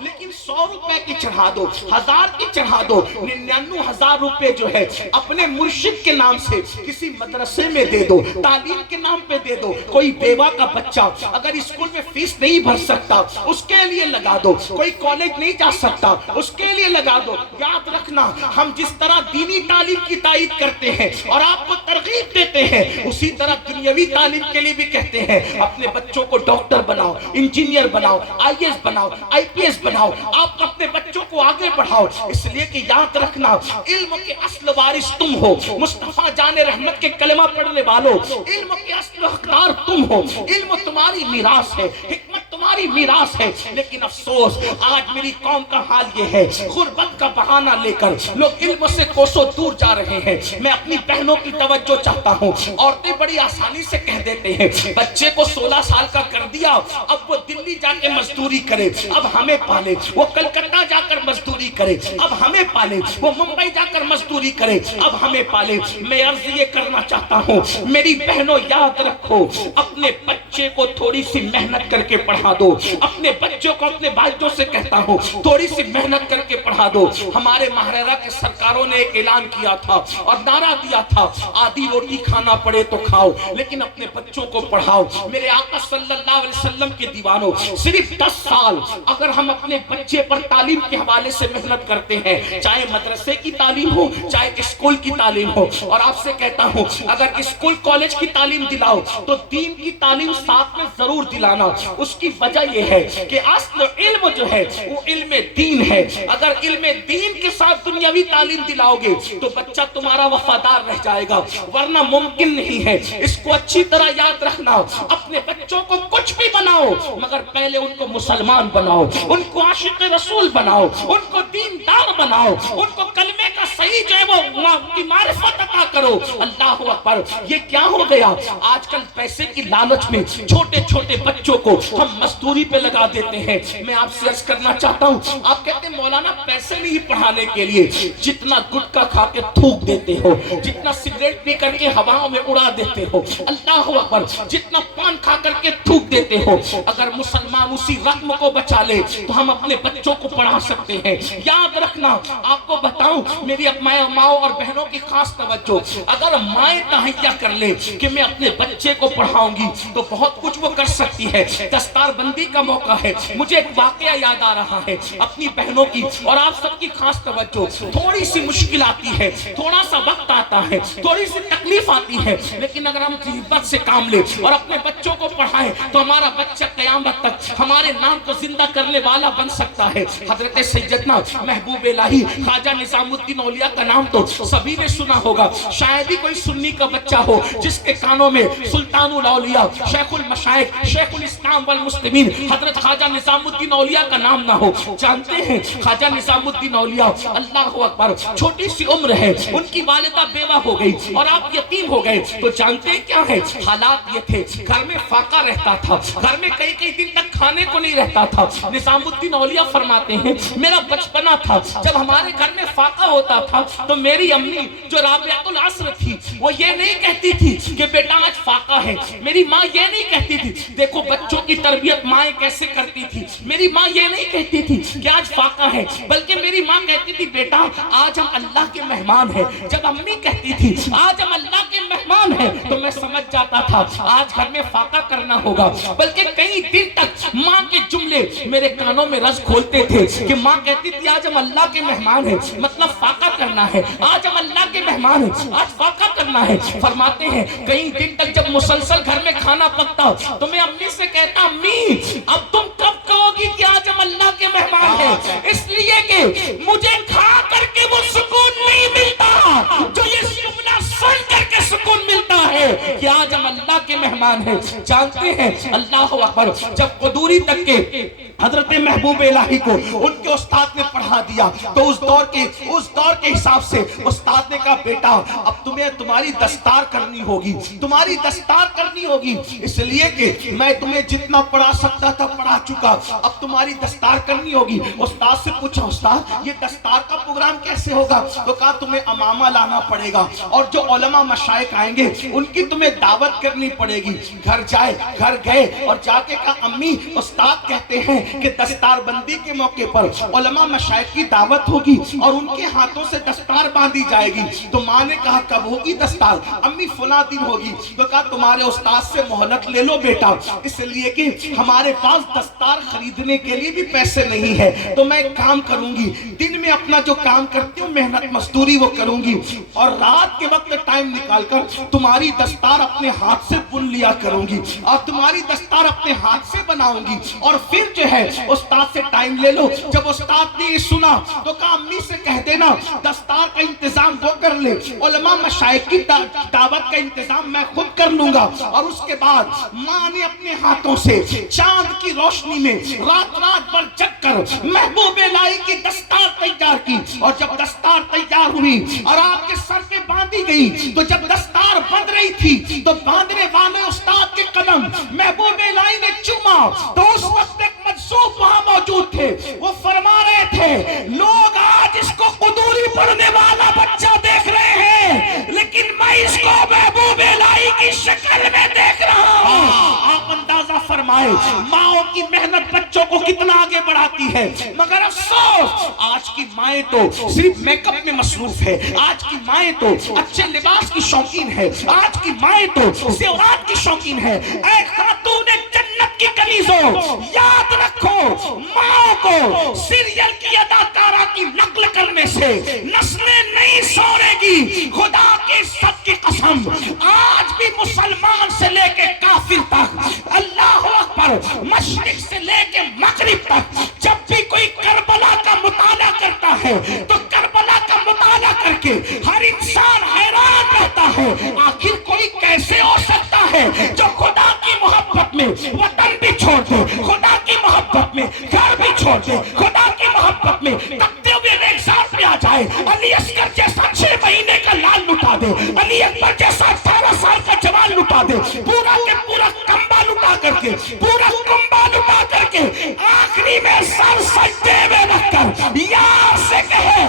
لیکن 100 روپے کی چڑھا دو، 1000 کی چڑھا دو، 99,000 روپے جو ہے اپنے مرشد کے نام سے کسی مدرسے میں دے دو، تعلیم کے نام پہ دے دو۔ کوئی بیوہ کا بچہ اگر اسکول میں فیس نہیں بھر سکتا اس کے لیے لگا دو، کوئی کالج نہیں جا سکتا اس کے لیے لگا دو۔ یاد رکھنا ہم جس طرح دینی تعلیم کی تائید کرتے ہیں اور آپ کو ترغیب دیتے ہیں، اسی طرح دنیاوی تعلیم کے لیے بھی کہتے ہیں اپنے بچوں کو ڈاکٹر بناؤ، انجینئر بناؤ، IAS بناؤ، IPS بناؤ، آپ اپنے بچوں کو آگے بڑھاؤ، اس لیے کہ یاد رکھنا علم کے اصل وارث تم ہو، مصطفیٰ جان رحمت کے کلمہ پڑھنے والوں، علم کے اصل حقدار تم ہو، علم تمہاری میراث ہے، حکمت تمہاری میراث ہے۔ لیکن افسوس آج میری قوم کا حال یہ ہے، غربت کا بہانہ لے کر لوگ علم سے کوسوں دور جا رہے ہیں۔ میں اپنی بہنوں کی توجہ چاہتا ہوں، عورتیں بڑی آسانی سے کہہ دیتے ہیں بچے کو 16 سال کا کر دیا، اب وہ دلی جا کے مزدوری کرے، اب ہمیں پالے، وہ کلکتہ جا کر مزدوری کرے، اب ہمیں پالے، وہ ممبئی جا کر مزدوری کرے، اب ہمیں پالے۔ میں عرض یہ کرنا چاہتا ہوں میری بہنوں یاد رکھو، اپنے بچے کو تھوڑی سی محنت کر کے پڑھا دو، اپنے بچوں کو اپنے بھائیوں سے کہتا ہوں تھوڑی سی محنت کر کے پڑھا دو۔ ہمارے مہاراجہ کے سرکاروں نے ایک اعلان کیا تھا اور نعرہ دیا تھا آدھی روٹی کھانا پڑے تو کھاؤ لیکن اپنے بچوں کو پڑھاؤ۔ میرے آقا صلی اللہ علیہ وسلم کے دیوانوں، صرف 10 سال اگر ہم اپنے بچے پر تعلیم کے حوالے سے محنت کرتے ہیں، چاہے مدرسے کی تعلیم ہو چاہے اسکول کی تعلیم ہو، اور آپ سے کہتا ہوں اگر اسکول کالج کی تعلیم دلاؤ تو دین کی تعلیم ساتھ میں ضرور دلانا۔ اس کی وجہ یہ ہے کہ اصل علم جو ہے وہ علم دین ہے، اگر علم دین کے ساتھ دنیاوی تعلیم دلاؤ گے تو بچہ تمہارا وفادار رہ جائے گا، ورنہ ممکن نہیں ہے۔ اس کو اچھی طرح یاد رکھنا، اپنے بچوں کو کچھ بھی بناؤ مگر پہلے ان کو مسلمان بناؤ، ان کو عاشق رسول بناؤ، ان کو دیندار بناؤ، ان کو کلمے کا صحیح جو ہے وہ کی معرفت عطا کرو۔ اللہ اکبر! یہ کیا ہو گیا آج کل پیسے کی لالچ میں چھوٹے چھوٹے بچوں کو ہم مزدوری پہ لگا دیتے ہیں۔ میں آپ سے عرض کرنا چاہتا ہوں، آپ کہتے ہیں مولانا پیسے نہیں پڑھانے کے لیے، جتنا گٹکا کھا کے تھوک دیتے ہو، جتنا سگریٹ پی کر کے ہواؤں میں اڑا دیتے ہو، اللہ اکبر، جتنا پان کھا کر کے تھوک دیتے ہو، اگر مسلمان اسی رقم کو بچا لے تو ہم اپنے بچوں کو پڑھا سکتے ہیں۔ یاد رکھنا، آپ کو بتاؤں میری ماؤں اور بہنوں کی خاص توجہ، اگر مائیں تہیا کر لے کہ میں اپنے بچے کو پڑھاؤں گی تو بہت کچھ وہ کر سکتی ہے۔ دستار بندی کا موقع ہے، مجھے ایک واقعہ یاد آ رہا ہے اپنی بہنوں کی اور آپ سب کی خاص توجہ۔ تھوڑی سی مشکل آتی ہے، تھوڑا سا وقت آتا ہے، تھوڑی سی تکلیف آتی ہے، لیکن اگر ہم ہمت سے کام لیں اور اپنے بچوں کو پڑھائیں تو ہمارا بچہ قیامت تک ہمارے نام کو زندہ کرنے والا بن سکتا ہے۔ حضرت سیدنا محبوب الہی خواجہ نظام الدین اولیاء کا نام تو سبھی نے سنا ہوگا، شاید ہی کوئی سنی کا بچہ ہو جس کے کانوں میں سلطان الاولیاء، شیخ المشائخ، شیخ الاسلام والمسلمین حضرت خواجہ نظام الدین اولیاء کا نام نہ ہو۔ جانتے ہیں خواجہ نظام الدین اولیاء، اللہ اکبر، چھوٹی سی عمر ہے، ان کی والدہ بیوہ ہو گئی اور آپ یتیم ہو گئے تو جانتے کیا ہے حالات یہ تھے، گھر میں فاقہ رہتا تھا، گھر میں کئی کئی دن تک کھانے کو نہیں رہتا تھا۔ نظام الدین اولیاء فرماتے ہیں میرا بچپنا تھا جب ہمارے گھر میں فاقہ ہوتا تھا تو میری امی جو رابعۃ العصر تھی وہ یہ نہیں کہتی تھی کہ بیٹا آج فاقہ ہے، میری ماں یہ نہیں کہتی تھی، دیکھو بچوں کی تربیت مائیں کیسے کرتی تھی، میری ماں یہ نہیں کہتی تھی کہ آج فاقہ ہے، بلکہ میری ماں کہتی تھی بیٹا آج ہم اللہ کے مہمان ہیں۔ جب امی کہتی تھی آج ہم اللہ کے مہمان ہیں تو میں سمجھ جاتا تھا آج گھر میں فاقہ کرنا ہوگا، بلکہ کئی دن تک ماں کے جملے میرے کانوں میں رس کھولتے تھے کہ ماں کہتی تھی آج ہم اللہ کے مہمان ہیں، مطلب فاقہ کرنا ہے، آج ہم اللہ کے مہمان ہیں، آج فاقہ کرنا ہے۔ فرماتے ہیں کئی دن تک جب مسلسل گھر میں کھانا پکتا تو میں امی سے کہتا امی اب تم کب کہو گی کہ آج ہم اللہ کے مہمان ہیں، اس لیے کہ مجھے کھا کر کے وہ سکون نہیں ملتا جو یہ جملہ سن کر کے سکون ملتا ہے کہ آج ہم اللہ کے مہمان ہیں۔ جانتے ہیں اللہ اکبر، جب قدوری تک کے حضرت محبوب الہی کو ان کے استاد نے پڑھا دیا تو اس دور کے حساب سے استاد نے کہا بیٹا اب تمہیں تمہاری دستار کرنی ہوگی، تمہاری دستار کرنی ہوگی، اس لیے کہ میں تمہیں جتنا پڑھا سکتا تھا پڑھا چکا، اب تمہاری دستار کرنی ہوگی۔ استاد سے پوچھا استاد یہ دستار کا پروگرام کیسے ہوگا؟ تو کہا تمہیں امامہ لانا پڑے گا اور جو علماء مشائخ آئیں گے ان کی تمہیں دعوت کرنی پڑے گی۔ گھر گئے اور جا کے کہا امی استاد کہتے ہیں کہ دستار بندی کے موقع پر علماء مشائخ کی دعوت ہوگی اور ان کے ہاتھوں سے دستار باندھی جائے گی۔ تو ماں نے کہا کب ہوگی دستار؟ امی فلاں دن ہوگی۔ تو کہا تمہارے استاد سے مہلت لے لو بیٹا، اس لیے کہ ہمارے پاس دستار خریدنے کے لیے بھی پیسے نہیں ہے، تو میں ایک کام کروں گی، دن میں اپنا جو کام کرتی ہوں محنت مزدوری وہ کروں گی اور رات کے وقت ٹائم نکال کر تمہاری دستار اپنے ہاتھ سے بن لیا کروں گی اور تمہاری دستار اپنے ہاتھ سے بناؤں گی اور پھر جو ہے استاد سے ٹائم لے لو۔ جب استاد نے یہ سنا تو کہا امی سے کہہ دینا دستار کا انتظام وہ کر لے، علماء مشائخ کی دعوت کا انتظام میں خود کر لوں گا۔ اور اس کے بعد ماں نے اپنے ہاتھوں سے چاند کی روشنی میں رات بھر جگ کر محبوب الہی کی دستار تیار کی اور جب دستار تیار ہوئی اور آپ کے سر پہ باندھی گئی تو جب دستار بندھ رہی تھی تو باندھنے والے استاد کے قدم محبوب الہی نے چوما تو اس وقت ایک مجذوب وہاں موجود تھے، وہ فرما رہے تھے لوگ آج اس کو قدوری پڑھنے والا بچہ دیکھ رہے ہیں لیکن میں اس کو محبوب الہی کی شکل میں دیکھ رہا ہوں۔ آپ اندازہ فرمائے ماں کی محنت بچوں کو کتنا آگے بڑھاتی ہے، مگر افسوس آج کی مائیں تو صرف میک اپ میں مصروف ہے، آج کی مائیں تو اچھے لباس کی شوقین ہے، آج کی مائیں تو زیورات کی شوقین ہے۔ اے خاتون جنت کی کنیزوں یاد رکھو ماں کو سیریل کی اداکارہ کی نقل کرنے سے نسلیں نہیں سورے گی، خدا کے سب کی قسم آج بھی مسلمان سے لے کے کافر تک، اللہ اکبر، مشرق سے لے کے مغرب تک جب بھی کوئی کربلا کا مطالعہ کرتا ہے تو کربلا کا مطالعہ کر کے ہر انسان حیران رہتا ہے آخر کوئی کیسے ہو سکتا ہے جو خدا کی محبت میں وطن بھی چھوڑ دے، خدا کی محبت میں گھر بھی چھوڑ دے، خدا کی محبت میں تکتے ہوئے ریگزار پہ آ جائے، علی اصغر جیسا 6 مہینے کا لال لٹا دے، علی اکبر جیسا 18 سال کا جوان لٹا دے، پورا کے پورا کمبا لٹا کر کے، پورا کمبا لٹا کر کے آخری میں سر سجدے میں رکھ کر یار سے کہے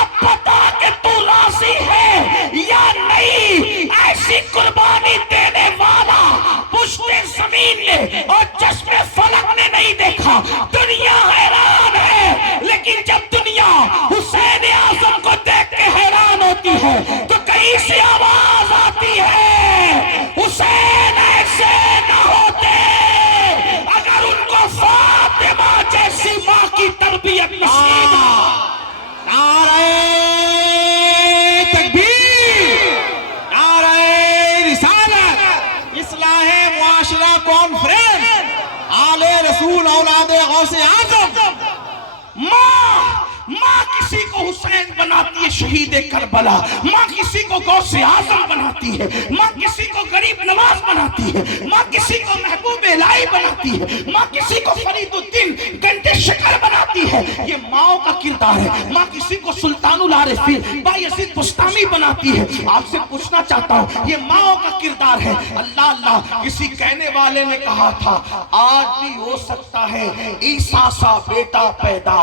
اب بتا کہ تو راضی ہے یا نہیں، ایسی قربانی دینے والا پشت زمین نے اور چشم فلک نے نہیں دیکھا۔ دنیا حیران ہے لیکن جب دنیا حسین اعظم کو دیکھ کے حیران ہوتی ہے تو کہیں سے آواز آتی ہے حسین ایسے نہ ہوتے اگر ان کو فاطمہ جیسی ماں کی تربیت نصیب نہ۔ نعرہ تکبیر، نعرہ رسالت، اصلاح معاشرہ کانفرنس، آل رسول اولاد غوث اعظم۔ ماں کسی کو حسین بناتی ہے شہید کربلا، ماں کسی کو غوث اعظم بناتی ہے، ماں کسی کو غریب نواز بناتی ہے، ماں کسی کو محبوب الہی بناتی ہے، ماں کسی کو فرید الدین گنڈے شکر بناتی ہے، یہ ماں کا کردار ہے۔ ماں کسی کو سلطان العارفین بایزید بستامی بناتی ہے۔ آپ سے پوچھنا چاہتا ہوں یہ ماں کا کردار ہے۔ اللہ اللہ، کسی کہنے والے نے کہا تھا آج بھی ہو سکتا ہے عیسیٰ سا بیٹا پیدا،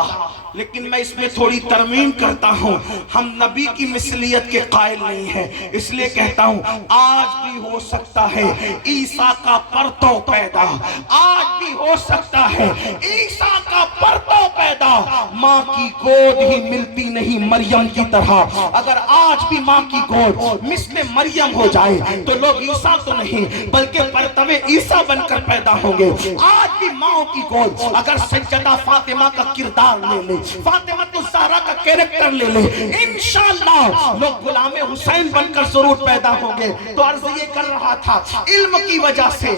لیکن میں اس میں تھوڑی ترمیم کرتا ہوں، ہم نبی کی مثلیت کے قائل نہیں ہیں، اس لیے کہتا ہوں آج بھی ہو سکتا ہے عیسیٰ کا پرتو پیدا، آج بھی ہو سکتا ہے عیسیٰ کا پرتو پیدا۔ ماں کی گود ہی ملتی نہیں مریم کی طرح، اگر آج بھی ماں کی گود مثل مریم ہو جائے تو لوگ عیسیٰ تو نہیں بلکہ پرتو عیسیٰ بن کر پیدا ہوں گے۔ آج بھی ماں کی گود اگر سیدہ فاطمہ کا کردار لے لے، فاطمہ الزہرا کا کیریکٹر لے لے، انشاءاللہ لوگ غلام حسین بن کر ضرور پیدا ہوں گے۔ تو عرض یہ کر رہا تھا، علم کی وجہ سے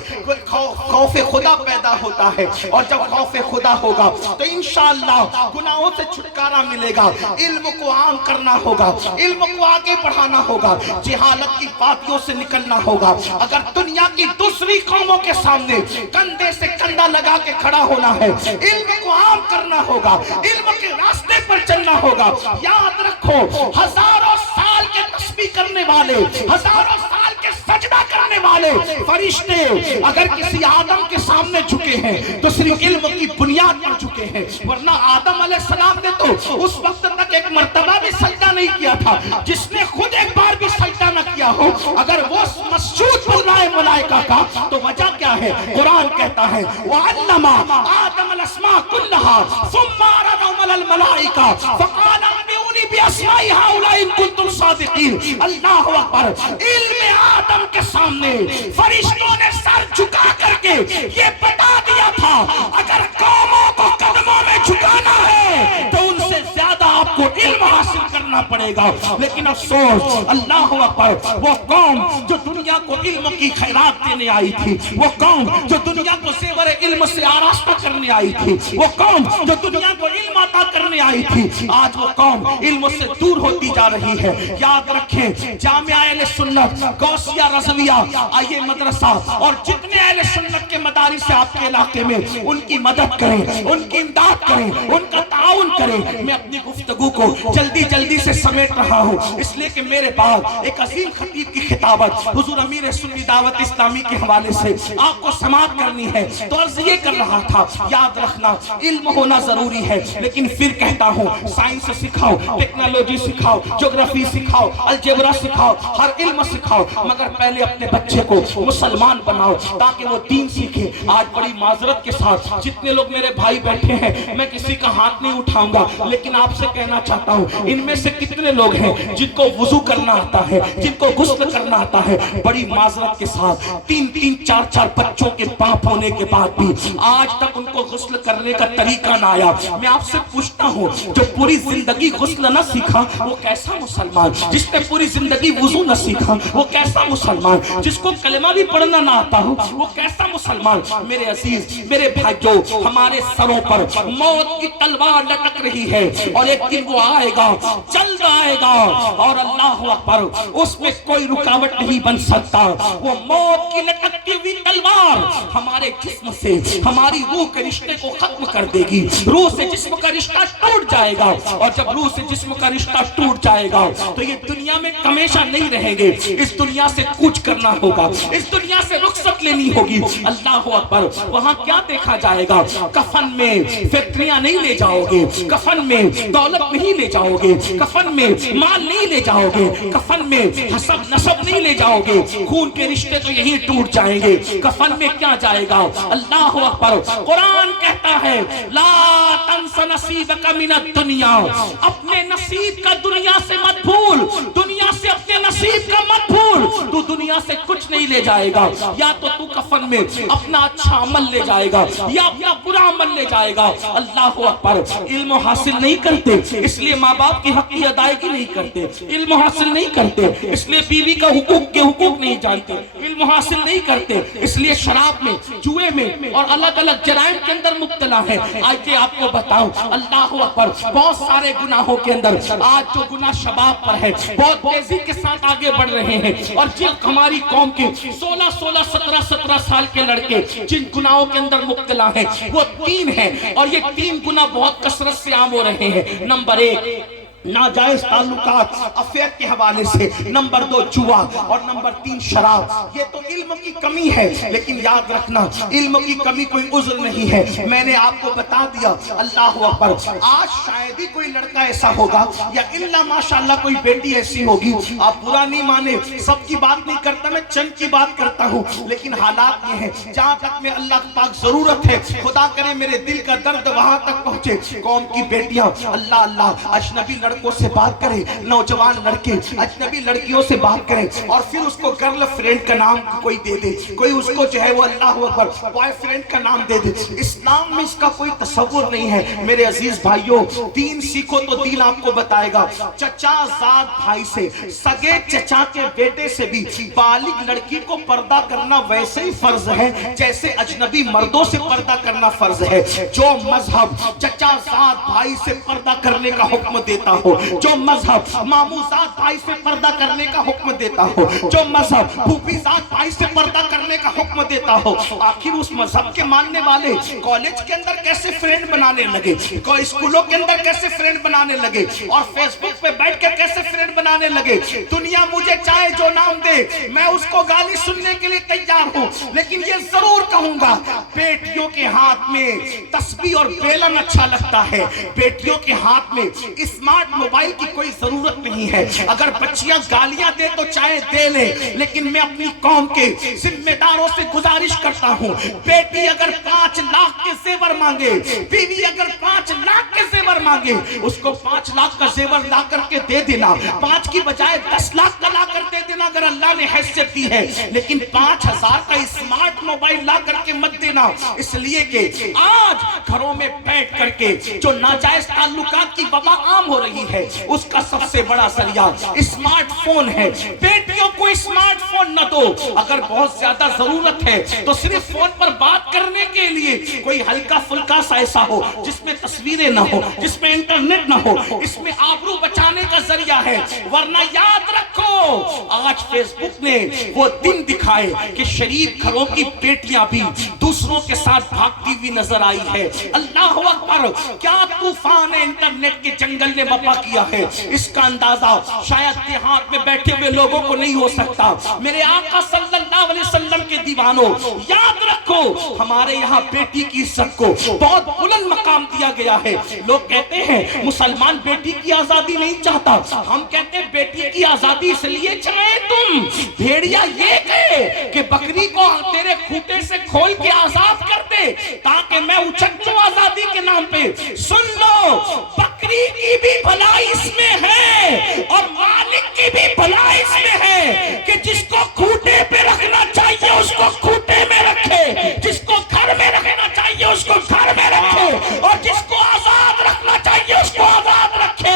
خوف خدا پیدا ہوتا ہے، اور جب خوف خدا ہوگا تو انشاءاللہ گناہوں سے چھٹکارا ملے گا۔ علم کو عام کرنا ہوگا، علم کو آگے بڑھانا ہوگا، جہالت کی وادیوں سے نکلنا ہوگا۔ اگر دنیا کی دوسری قوموں کے سامنے کندھے سے کندھا لگا کے کھڑا ہونا ہے، علم کو عام کرنا ہوگا، علم کے راستے پر چلنا ہوگا۔ یاد رکھو، ہزاروں سال کے تسبیح کرنے والے، ہزاروں سال کے سجدہ کرنے والے فرشتے اگر کسی آدم کے سامنے جھکے ہیں تو صرف علم کی بنیاد پر جھکے ہیں، ورنہ آدم علیہ السلام نے تو اس وقت تک ایک مرتبہ بھی سجدہ نہیں کیا تھا۔ جس نے خود ایک بار بھی سجدہ نہ کیا ہو، اگر وہ مسجود بن رہا ہے ملائکہ کا، تو وجہ کیا ہے؟ قرآن کہتا ہے وَعَلَّمَ آدَمَ الْأَسْمَاءَ كُلَّهَا ثُمَّ عَرَضَهُمْ عَلَى الْمَلَائِكَةِ فَقَالَ أَنبِئُونِي بِأَسْمَاءِ هَؤُلَاءِ إِن كُنتُمْ صَادِقِينَ۔ اللہ اکبر! علم آدم کے سامنے فرشتوں نے سر جھکا کر کے یہ بتا دیا تھا، اگر قوموں کو قدموں میں جھکانا ہے تو ان سے زیادہ آپ کو علم حاصل کرنا پڑے گا۔ لیکن افسوس، اللہ اکبر، وہ قوم جو دنیا کو علم کی خیرات دینے آئی تھی، وہ قوم جو دنیا کو زیور علم سے آراستہ کرنے آئی تھی، وہ قوم جو دنیا کو علم عطا کرنے آئی تھی، آج وہ قوم علم سے دور ہوتی جا رہی ہے۔ یاد رکھیں، جامعہ اہل سنت، غوثیہ رضویہ، آئیے مدرسہ اور جتنے اہل سنت کے مدارس آپ کے علاقے میں، ان کی مدد کریں، ان کی امداد کریں، ان کا تعاون کریں۔ میں اپنی گفتگو کو جلدی سے سمیٹ رہا ہوں، اس لیے کہ میرے بعد ایک عظیم خطیب کی خطابت حضور امیر سنی دعوت اسلامی کے حوالے سے آپ کو سماعت کرنی ہے۔ تو عرض یہ کر رہا تھا، یاد رکھنا علم ہونا ضروری ہے، لیکن پھر کہتا ہوں سائنس سکھاؤ، ٹیکنالوجی سکھاؤ، جغرافی سکھاؤ، الجبرا سکھاؤ، ہر علم سکھاؤ، مگر پہلے اپنے بچے کو مسلمان بناؤ تاکہ وہ دین سیکھے۔ آج بڑی معذرت کے ساتھ جتنے لوگ میرے بھائی بیٹھے ہیں، میں کسی کا ہاتھ نہیں اٹھاؤں گا، لیکن آپ سے کہنا چاہتا ہوں، ان میں سے کتنے لوگ ہیں جن کو وضو کرنا آتا ہے، جن کو غسل کرنا آتا ہے؟ بڑی معذرت کے ساتھ 3 4 بچوں کے باپ ہونے کے بعد بھی آج تک ان کو غسل کرنے کا طریقہ نہ آیا۔ میں آپ سے پوچھتا ہوں، جو پوری زندگی غسل نہ سیکھا وہ کیسا مسلمان؟ جس نے پوری زندگی وضو نہ سیکھا وہ کیسا مسلمان؟ جس کو کلمہ بھی پڑھنا نہ آتا ہو وہ کیسا مسلمان؟ میرے عزیز، میرے بھائیو، ہمارے سروں پر موت کی تلوار لٹک رہی ہے، اور ایک دن وہ آئے گا، جلد آئے گا، اور اللہ اکبر، اس میں کوئی رکاوٹ نہیں بن سکتا۔ وہ موت کی لٹکتی ہوئی تلوار ہمارے جسم سے ہماری روح کے رشتے کو ختم کر دے گی۔ روح سے جسم کا رشتہ ٹوٹ جائے گا، اور جب روح سے جسم کا رشتہ ٹوٹ جائے گا تو یہ دنیا میں ہمیشہ نہیں رہیں گے، اس دنیا سے کچھ کرنا ہوگا، اس دنیا سے رخصت لینی ہوگی۔ اللہ اکبر! وہاں کیا دیکھا جائے گا؟ کفن میں فیکٹریاں نہیں لے جاؤ گے، کفن میں دولت نہیں لے جاؤ گے، کفن میں مال نہیں لے جاؤ گے، کفن میں حسب نسب نہیں لے جاؤ گے، خون کے رشتے تو یہیں ٹوٹ جائیں گے۔ کفن میں کیا جائے گا؟ اللہ اکبر! قرآن کہتا ہے لا تنس نصیبک من الدنیا، اپنے نصیب کا دنیا سے مت بھول، دنیا سے اپنے نصیب کا مت بھول۔ تو دنیا سے کچھ نہیں لے جائے گا، یا تو کفن میں اپنا اچھا عمل لے جائے گا یا اپنا برا عمل لے جائے گا۔ اللہ اکبر! علم حاصل نہیں کرتے اس لیے ماں باپ کی حق کی ادائیگی نہیں کرتے، علم حاصل نہیں کرتے اس لیے بیوی کا حقوق کے حقوق نہیں جانتے، علم حاصل نہیں کرتے اس لیے شراب میں، جوئے میں اور الگ الگ جرائم کے اندر مبتلا ہے۔ آئیے آپ کو بتاؤں، اللہ اکبر، بہت سارے گناہوں کے اندر آج جو گناہ شباب پر ہے بہت تیزی کے ساتھ آگے بڑھ رہے ہیں، اور جن ہماری قوم کے 16 17 سال کے لڑکے جن گناہوں کے اندر مبتلا ہیں وہ 3 ہیں، اور یہ 3 گناہ بہت کثرت سے عام ہو رہے ہیں۔ نمبر 1 ناجائز تعلقات افیئر کے حوالے سے، نمبر 2 جوا، اور نمبر 3 شراب۔ یہ تو علم کی کمی ہے، لیکن یاد رکھنا علم کی کمی کوئی عذر نہیں ہے۔ میں نے آپ کو بتا دیا، اللہ اکبر، آج شاید ہی کوئی لڑکا ایسا ہوگا یا الا ماشاءاللہ کوئی بیٹی ایسی ہوگی، آپ برا نہیں مانے، سب کی بات نہیں کرتا، میں چند کی بات کرتا ہوں، لیکن حالات یہ ہیں جہاں تک میں اللہ پاک ضرورت ہے، خدا کرے میرے دل کا درد وہاں تک پہنچے، قوم کی بیٹیاں اللہ اجنبی لڑکوں سے بات کریں، نوجوان لڑکے اجنبی لڑکیوں سے بات کریں، اور پھر اس کو گرل فرینڈ کا نام کوئی دے دے، کوئی اس کو جو ہے وہ اللہ اکبر بوائے فرینڈ کا نام دے دے۔ اسلام میں اس کا کوئی تصور نہیں ہے۔ میرے عزیز بھائیوں، دین سیکھو تو دین آپ کو بتائے گا۔ چچا زاد بھائی سے، سگے چچا کے بیٹے سے بھی بالغ لڑکی کو پردہ کرنا ویسے ہی فرض ہے جیسے اجنبی مردوں سے پردہ کرنا فرض ہے۔ جو مذہب چچا زاد بھائی سے پردہ کرنے کا حکم دیتا ہو، جو مذہب ماموں زاد بھائی سے پردہ کرنے کا حکم دیتا ہو، جو مذہب پھوپھی زاد بھائی سے پردہ کرنے کا حکم دیتا ہو، آخر اس مذہب کے ماننے والے کالج کے اندر کیسے فرینڈ بنانے لگے، اسکولوں کے اندر کیسے فرینڈ بنانے لگے، اور فیس بک پہ بیٹھ کے کیسے فرینڈ بنانے لگے۔ دنیا مجھے چاہے جو نام دے، میں اس کو گالی سننے کے لیے تیار ہوں، لیکن یہ ضرور کہوں گا، بیٹیوں کے ہاتھ میں تسبیح اور بیلن اچھا لگتا ہے، بیٹیوں کے ہاتھ میں اسمارٹ موبائل کی کوئی ضرورت نہیں ہے۔ اگر بچیاں گالیاں دے تو چاہے دے لے، لیکن میں اپنی قوم کے ذمہ داروں سے گزارش کرتا ہوں، بیٹی اگر 5 لاکھ کے زیور مانگے، بیوی اگر 5 لاکھ کے زیور مانگے، اس کو 5 لاکھ کا زیور لا کر کے دے دینا، 5 کی بجائے 10 لاکھ کا لا کر دے دینا اگر اللہ نے حیثیت دی ہے، لیکن 5,000 کا اسمارٹ موبائل لا کر کے مت دینا، اس لیے کہ آج گھروں میں بیٹھ کر کے جو ناجائز تعلقات کی وبا عام ہو رہی ہے، اس کا سب سے بڑا ذریعہ اسمارٹ فون ہے۔ بیٹیوں کو اسمارٹ فون نہ دو، اگر بہت زیادہ ضرورت ہے تو صرف فون پر بات کرنے کے لیے کوئی ہلکا پھلکا سا ایسا ہو جس میں تصویریں نہ ہو، جس میں انٹرنیٹ نہ ہو، اس میں آبرو بچانے کا ذریعہ ہے۔ ورنہ یاد رکھو، آج فیس بک نے وہ دن دکھائے کہ شریف گھروں کی بیٹیاں بھی دوسروں کے ساتھ بھاگتی ہوئی نظر آئی ہے۔ اللہ اکبر، کیا طوفان انٹرنیٹ کے جنگل نے بپا کیا ہے، اس کا اندازہ شاید دیہات میں بیٹھے ہوئے لوگوں کو نہیں ہو سکتا۔ میرے آقا صلی اللہ علیہ وسلم کے دیوانوں، یاد رکھو، ہمارے یہاں بیٹی کی عزت کو بہت بلند مقام دیا گیا ہے۔ لوگ کہتے ہیں مسلمان بیٹی کی آزادی نہیں چاہتا، ہم کہتے ہیں بیٹی کی آزادی اس لیے چاہے تم، بھیڑیا یہ کہے کہ بکری کو تیرے کھوٹے سے کھول کے آزاد کر دے تاکہ میں اچھک دوں آزادی کے نام پہ۔ سن لو، بکری کی بھی بھلائی اس میں ہے اور مالک کی بھی بھلائی اس میں ہے کہ جس کو کھوٹے پہ رکھنا چاہیے اس کو کھوٹے میں رکھے، جس کو گھر میں رکھنا چاہیے اس کو گھر میں رکھے، اور جس کو آزاد رکھنا چاہیے اس کو آزاد رکھے۔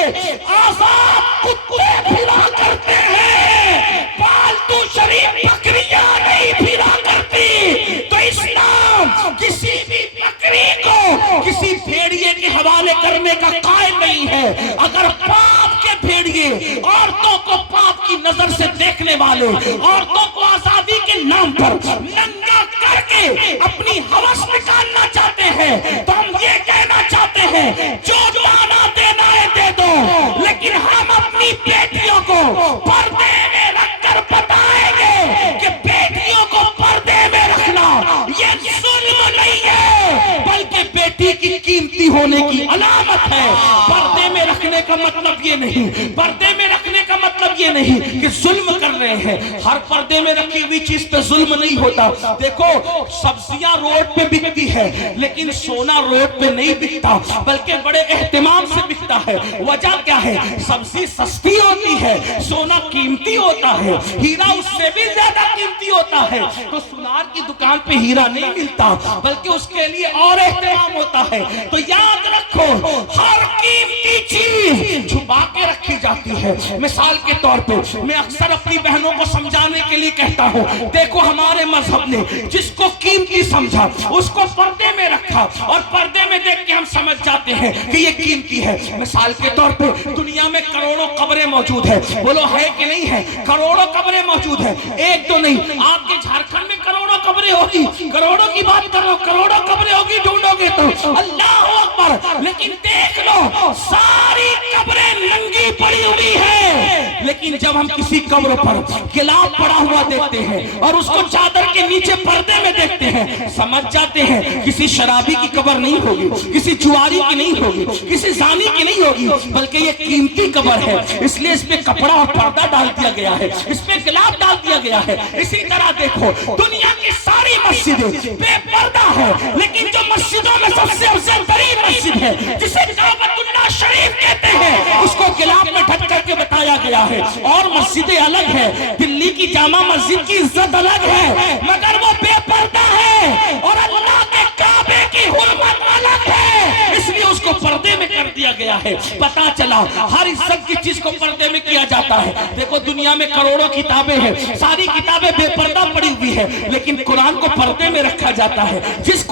آزاد کتے پھرا کرتے ہیں، پالتو شریف بکریاں نہیں پھرا کرتی۔ تو اسلام کسی بھی بکری کو کسی بھیڑیے کے حوالے کرنے کا قائل نہیں ہے۔ اگر پاپ کے بھیڑیے عورتوں کو پاپ کی نظر سے دیکھنے والے، عورتوں کو آزادی کے نام پر ننگا کر کے اپنی ہوس نکالنا چاہتے ہیں، تو ہم یہ کہنا چاہتے ہیں جو دانا دینا ہے دے دو، لیکن ہم اپنی بیٹیوں کو پردے میں رکھ کر بتائیں گے کہ بیٹیوں کو پردے میں رکھنا یہ ظلم نہیں ہے بلکہ بیٹی کی قیمتی ہونے کی علامت ہے۔ پردے میں رکھنے کا مطلب یہ نہیں، پردے میں رکھنے کا مطلب یہ نہیں کہ ظلم کر رہے ہیں۔ ہر پردے میں رکھی ہوئی چیز پہ ظلم نہیں ہوتا۔ دیکھو، سبزیاں روڈ پہ بکتی ہے لیکن سونا روڈ پہ نہیں بکتا بلکہ بڑے اہتمام سے بکتا ہے۔ وجہ کیا ہے؟ سبزی سستی ہوتی ہے، سونا قیمتی ہوتا ہے، ہیرا اس سے بھی زیادہ قیمتی ہوتا ہے۔ تو سونار کی دکان پہ ہیرا نہیں ملتا بلکہ اس کے لیے اور اہتمام ہوتا ہے۔ تو یاد رکھو، ہر قیمتی چیز چھپا کے رکھی جاتی ہے۔ مثال کے طور پہ میں اکثر اپنی بہنوں کو سمجھانے کے لیے کہتا ہوں، دیکھو ہمارے مذہب نے جس کو قیمتی سمجھا اس کو پردے میں رکھا، اور پردے میں دیکھ کے ہم سمجھ جاتے ہیں کہ یہ قیمتی ہے۔ مثال کے طور پہ دنیا میں کروڑوں قبریں موجود ہیں، بولو ہے کہ نہیں ہے؟ کروڑوں قبریں موجود ہیں، ایک تو نہیں، آپ کے جھارکھنڈ میں کروڑوں قبریں ہوگی، کروڑوں کی بات کرو، کروڑوں قبریں ہوگی، ڈھونڈو گے تو اللہ اکبر۔ لیکن دیکھ لو، ساری قبریں ننگی پڑی ہوئی ہیں، لیکن جب ہم کسی قبر پر گلاب پڑا ہوا دیکھتے ہیں اور اس کو چادر کے نیچے پردے میں دیکھتے ہیں، سمجھ جاتے ہیں کسی شرابی کی قبر نہیں ہوگی، کسی جواری کی نہیں ہوگی، کسی زانی کی نہیں ہوگی، بلکہ یہ قیمتی قبر ہے، اس لیے اس پہ کپڑا اور پردہ ڈال دیا گیا ہے، اس پہ گلاب ڈال دیا گیا ہے۔ اسی طرح دیکھو، دنیا کی ساری مسجدیں بے پردہ ہے، لیکن جو مسجدوں میں سب سے افضل ترین مسجد ہے جسے کعبۃ اللہ شریف کہتے ہیں، اس کو گلاب میں ڈھک کر کے بتایا گیا ہے۔ اور مسجدیں الگ ہے، دلی کی جامع مسجد کی عزت الگ ہے، مگر وہ بے پردہ ہے، اور اللہ کے کعبے کی حرمت الگ ہے۔ اس کو پردے میں کر دیا گیا ہے. پتا چلا ہر عزت کی چیز کو پردے میں کیا جاتا ہے. دیکھو دنیا میں کروڑوں کتابیں ہیں, ساری کتابیں بے پردہ پڑی ہوئی ہے, لیکن قرآن کو پردے میں رکھا جاتا ہے. جس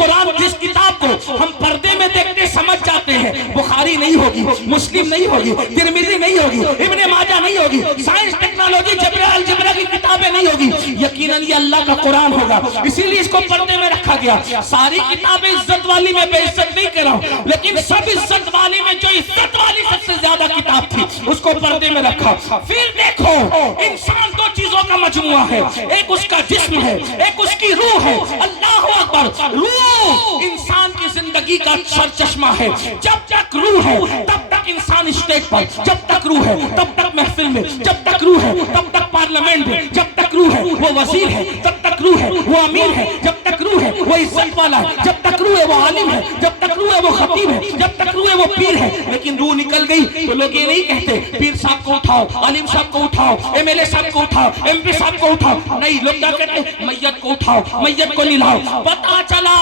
کتاب کو ہم پردے میں دیکھتے سمجھ جاتے ہیں, بخاری نہیں ہوگی, مسلم نہیں ہوگی, ترمذی نہیں ہوگی, ابن ماجہ نہیں ہوگی, سائنس ٹیکنالوجی الجبرا کی کتابیں نہیں ہوگی, یقیناً یہ اللہ کا قرآن ہوگا. اسی لیے اس کو پردے میں رکھا گیا. ساری کتابیں عزت والی, میں بے عزت نہیں کر رہا ہوں, لیکن سب عزت والی میں جو عزت والی سب سے زیادہ کتاب تھی اس کو پردے میں رکھا. پھر دیکھو انسان دو چیزوں کا مجموعہ ہے, ایک اس کا جسم ہے, ایک اس کی روح ہے. اللہ اکبر. روح انسان کی زندگی کا سر چشمہ ہے. جب تک روح ہے تب تک انسان اسٹیج پر, جب تک روح ہے تب تک محفل میں, جب تک روح ہے تب تک پارلیمنٹ میں, جب تک روح ہے وہ وزیر ہے, جب تک روح ہے وہ امیر ہے, جب تک روح ہے وہ عزت والا ہے, جب تک روح ہے وہ عالم ہے, جب تک روح ہے وہ خطیب ہے, جب تک روح ہے وہ پیر ہے. لیکن روح نکل گئی تو لوگ یہ نہیں کہتے پیر صاحب کو اٹھاؤ, عالم صاحب کو اٹھاؤ, ایم ایل اے صاحب کو اٹھاؤ, ایم پی صاحب کو اٹھاؤ. نہیں, لوگ کیا کہتے ہیں, میت کو اٹھاؤ, میت کو نلاؤ. پتا چلا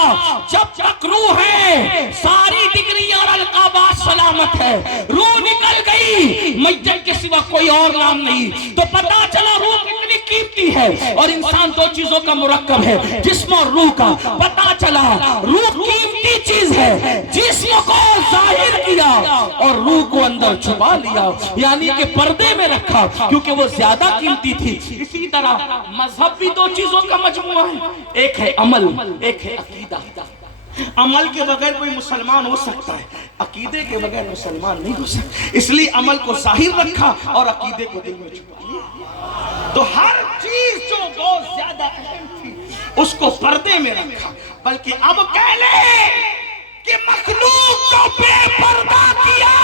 جب تک روح ہے ساری ڈگریاں اور القابات سلامت ہے. روح نکل گئی, میت کے سوا کوئی اور نام نہیں. تو پتا چلا روح کتنی قیمتی ہے. اور انسان دو چیزوں کا مرکب ہے, جسم اور روح کا. پتا چلا روح قیمتی چیز ہے, جسم کو ظاہر کیا اور روح کو اندر چھپا لیا, یعنی کہ پردے میں رکھا کیونکہ وہ زیادہ قیمتی تھی. اسی طرح مذہب بھی دو چیزوں کا مجموعہ ہے, ایک ہے عمل, ایک ہے عقیدہ. عمل کے بغیر کوئی مسلمان ہو سکتا ہے, عقیدے کے بغیر مسلمان نہیں ہو سکتا. اس لیے عمل کو ظاہر رکھا اور عقیدے کو دل میں چھپا لیا. تو ہر چیز جو بہت زیادہ اہم تھی اس کو پردے میں رکھا. بلکہ اب کہہ لے کہ مخلوق کو بے پردہ کیا,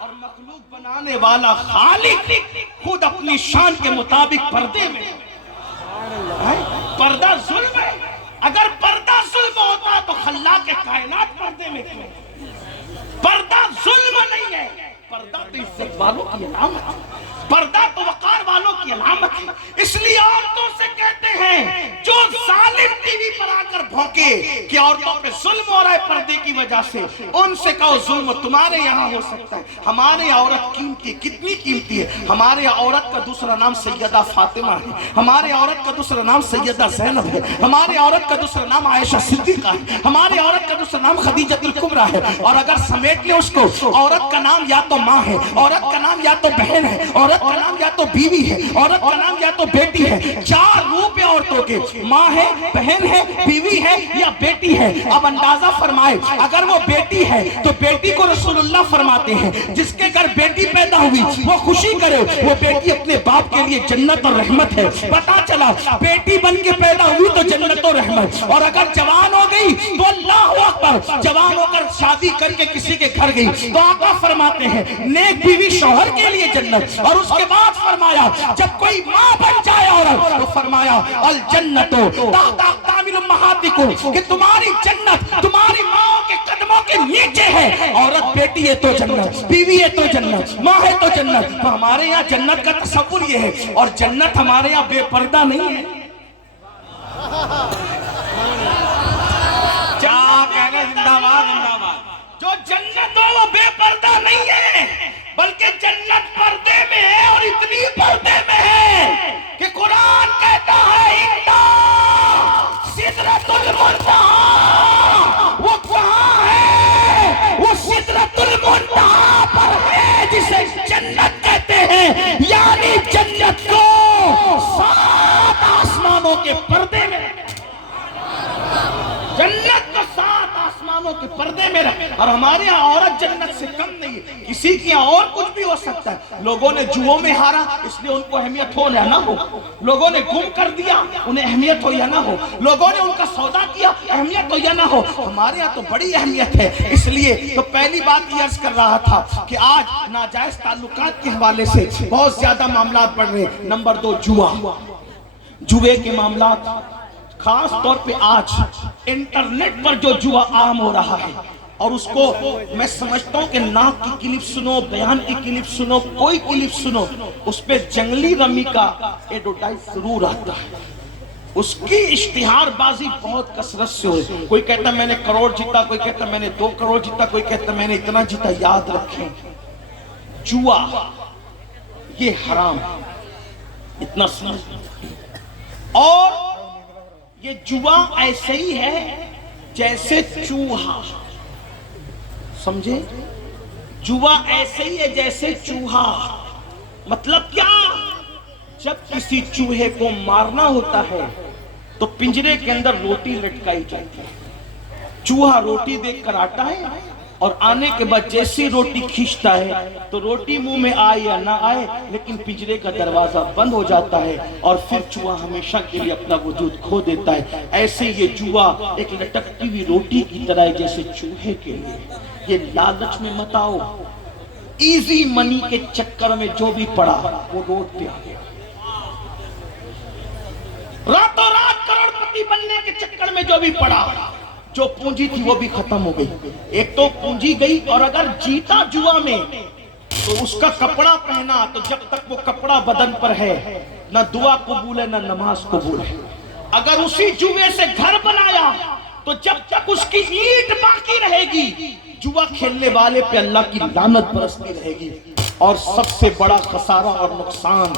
اور مخلوق بنانے والا خالق خود اپنی شان کے مطابق پردے میں. پردہ ظلم ہے. اگر پردہ ظلم ہوتا تو خلاق کائنات پردے میں کیوں؟ پردہ ظلم نہیں ہے, پردہ تو عزت والوں کی علامت ہے, پردہ تو وقار والوں کی علامت ہے. اس لیے عورتوں سے کہتے ہیں جو ظالم ٹی وی پر آ کر بھونکے کہ عورتوں پہ ظلم ہو رہا ہے پردے کی وجہ سے, ان سے کہو ظلم تمہارے یہاں ہو سکتا ہے, ہمارے یہاں عورت قیمتی, کتنی قیمتی ہے. ہمارے یہاں عورت کا دوسرا نام سیدہ فاطمہ ہے, ہمارے عورت کا دوسرا نام سیدہ زینب ہے, ہمارے عورت کا دوسرا نام عائشہ صدیقہ ہے, ہمارے عورت کا دوسرا نام خدیجہ الکبریٰ ہے. اور اگر سمیٹ لے اس کو, عورت کا نام یا تو ماں ہے, عورت کا نام یا تو بہن ہے, عورت کا نام یا تو بیوی ہے, عورت کا نام یا تو بیٹی ہے. چار روپ ہے عورتوں کے, ماں ہے, بہن ہے, بیوی ہے یا بیٹی ہے. اب اندازہ فرمائے, اگر وہ بیٹی ہے تو بیٹی کو رسول اللہ فرماتے ہیں جس کے گھر بیٹی پیدا ہوئی وہ خوشی کرے, وہ بیٹی اپنے باپ کے لیے جنت اور رحمت ہے. پتا چلا بیٹی بن کے پیدا ہوئی تو جنت اور رحمت, اور اگر جوان ہو گئی تو اللہ اکبر, جوان ہو کر شادی کر کے کسی کے گھر گئی تو آقا فرماتے ہیں نیک بیوی شوہر کے لیے جنت. اور اس کے بعد فرمایا جب کوئی ماں بن جائے عورت تو فرمایا الجنت تحت اقدام امہاتکم, کہ تمہاری جنت تمہاری ماں کے قدموں کے نیچے ہے. عورت بیٹی ہے تو جنت, بیوی ہے تو جنت, ماں ہے تو جنت. تو ہمارے یہاں جنت کا تصور یہ ہے, اور جنت ہمارے یہاں بے پردہ نہیں ہے. جو جنت ہو وہ بے پردہ نہیں ہے, بلکہ جنت پردے میں ہے, اور اتنی پردے میں ہے کہ قرآن کہتا ہے سدرۃ المنتہی, وہ کہاں ہے؟ وہ سدرۃ المنتہی پر ہے جسے جنت کہتے ہیں, یعنی جنت کو 7 آسمانوں کے پردے میں, جنت کو 7 آسمانوں کے پردے میں رکھ. اور ہمارے یہاں عورت جنت سے کم نہیں ہے, کسی کی یہاں اور کچھ بھی ہو سکتا ہے. لوگوں نے جوؤں میں ہارا اس لیے ان کو اہمیت ہو یا نہ ہو, لوگوں نے گم کر دیا انہیں اہمیت ہو یا نہ ہو, لوگوں نے ان کا سودا کیا اہمیت ہو یا نہ ہو, ہمارے یہاں تو بڑی اہمیت ہے. اس لیے تو پہلی بات یہ عرض کر رہا تھا کہ آج ناجائز تعلقات کے حوالے سے بہت زیادہ معاملات بڑھ رہے. نمبر 2 جوا, جوے کے معاملات, خاص طور پہ آج انٹرنیٹ پر جو جوا عام ہو رہا ہے, اور اس کو میں سمجھتا ہوں کہ ناک کی کلپ سنو, بیان کی کلپ سنو, کوئی کلپ سنو, اس پہ جنگلی رمی کا ایڈورٹائز ضرور آتا ہے. اس کی اشتہار بازی بہت کثرت سے ہو رہی. کوئی کہتا میں نے کروڑ جیتا, کوئی کہتا میں نے 2 کروڑ جیتا, کوئی کہتا میں نے اتنا جیتا. یاد رکھیں جوا یہ حرام ہے, اتنا سمجھ. اور یہ جوا ایسے ہی ہے جیسے چوہا, سمجھے؟ جوا ایسے ہی ہے جیسے چوہا. مطلب کیا؟ جب کسی چوہے کو مارنا ہوتا ہے تو پنجرے کے اندر روٹی لٹکائی جاتی ہے. چوہا روٹی دیکھ کر آتا ہے اور آنے کے بعد جیسی روٹی کھینچتا ہے تو روٹی منہ میں آئے یا نہ آئے لیکن پنجرے کا دروازہ بند ہو جاتا ہے اور پھر چوہا ہمیشہ کے لیے اپنا وجود کھو دیتا ہے. ایسے یہ جوا ایک لٹکتی ہوئی روٹی کی طرح ہے جیسے چوہے کے لیے. یہ لالچ میں مت آؤ, ایزی منی کے چکر میں جو بھی پڑا وہ روڈ پہ آ گیا. راتوں رات کروڑپتی بننے کے چکر میں جو بھی پڑا, جو پونجی تھی وہ بھی ختم ہو گئی. ایک تو پونجی گئی, اور اگر جیتا جوا میں تو اس کا کپڑا پہنا تو جب تک وہ کپڑا بدن پر ہے نہ دعا قبول ہے نہ نماز قبول ہے. اگر اسی جوے سے گھر بنایا تو جب تک اس کی اینٹ باقی رہے گی جوا کھیلنے والے پہ اللہ کی لعنت برستی رہے گی. اور سب سے بڑا خسارہ اور نقصان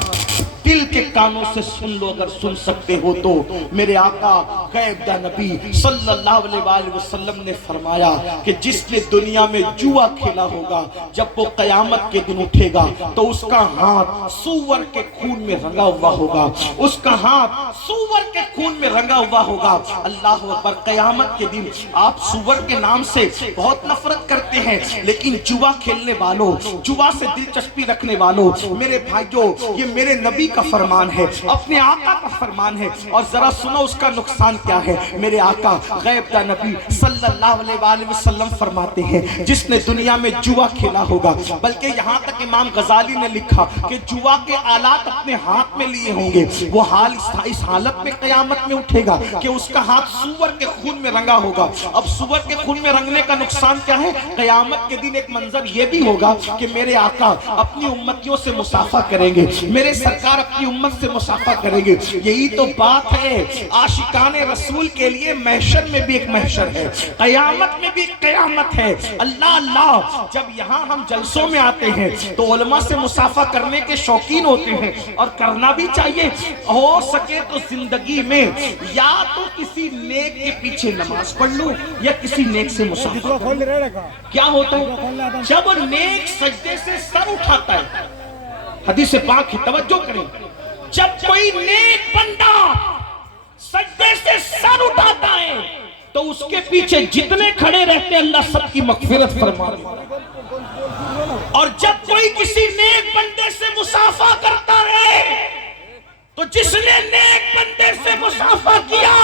دل کے کانوں سے سن لو, اگر سن سکتے ہو تو. میرے آقا غیب دہ نبی صلی اللہ علیہ وآلہ وسلم نے فرمایا کہ جس نے دنیا میں جوا کھیلا ہوگا جب وہ قیامت کے دن اٹھے گا تو اس کا ہاتھ سور کے خون میں رنگا ہوا ہوگا, اس کا ہاتھ سور کے خون میں رنگا ہوا ہوگا. اللہ اکبر. قیامت کے دن آپ سور کے نام سے بہت نفرت کرتے ہیں, لیکن جوا کھیلنے والوں, جوا سے دلچسپی رکھنے والوں, میرے بھائیوں, یہ میرے نبی کا فرمان ہے, اپنے آقا کا فرمان ہے. اور ذرا سنو اس کا نقصان کیا ہے. میرے آقا غیب دہ نبی صلی اللہ علیہ وآلہ وسلم فرماتے ہیں جس نے دنیا میں جوا کھیلا ہوگا, بلکہ یہاں تک امام غزالی نے لکھا کہ جوا کے آلات اپنے ہاتھ میں لیے ہوں گے, وہ حال اس حالت میں قیامت میں اٹھے گا کہ اس کا ہاتھ سور کے خون میں رنگا ہوگا. اب سور کے خون میں رنگنے کا نقصان کیا ہے؟ قیامت کے دن ایک منظر یہ بھی ہوگا کہ میرے آقا اپنی امتیوں سے مصافحہ کریں گے, میرے سرکار اپنی امت سے مصافحہ کریں گے. یہی تو بات ہے, عاشقان رسول کے لیے محشر میں بھی ایک محشر ہے, قیامت میں بھی ایک قیامت ہے. اللہ اللہ. جب یہاں ہم جلسوں میں آتے ہیں تو علماء سے مصافحہ کرنے کے شوقین ہوتے ہیں, اور کرنا بھی چاہیے. ہو سکے تو زندگی میں یا تو کسی نیک کے پیچھے نماز پڑھ لو یا کسی نیک سے مصافحہ. کیا ہوتا ہے جب نیک سجدے سے سر اٹھاتا ہے, حدیث پاک کی توجہ کریں, جب کوئی نیک بندہ سجدے سے سر اٹھاتا ہے تو اس کے پیچھے جتنے کھڑے رہتے ہیں اللہ سب کی مغفرت فرما دیتا ہے. اور جب کوئی کسی نیک بندے سے مصافحہ کرتا ہے تو جس نے نیک بندے سے مصافحہ کیا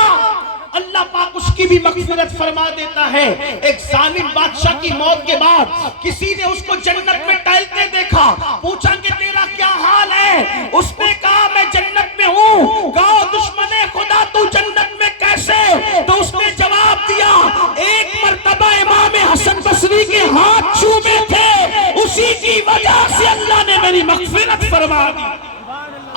اللہ پاک اس کی بھی مغفرت فرما دیتا ہے. ایک ظالم بادشاہ کی موت کے بعد کسی نے اس کو جنت میں ٹہلتے دیکھا, پوچھا کہ تیرا کیا حال ہے؟ اس نے کہا میں جنت میں ہوں. کہا دشمن خدا تو جنت میں کیسے؟ تو اس نے جواب دیا ایک مرتبہ امام حسن بصری کے ہاتھ چومے تھے, اسی کی وجہ سے اللہ نے میری مغفرت فرما دی.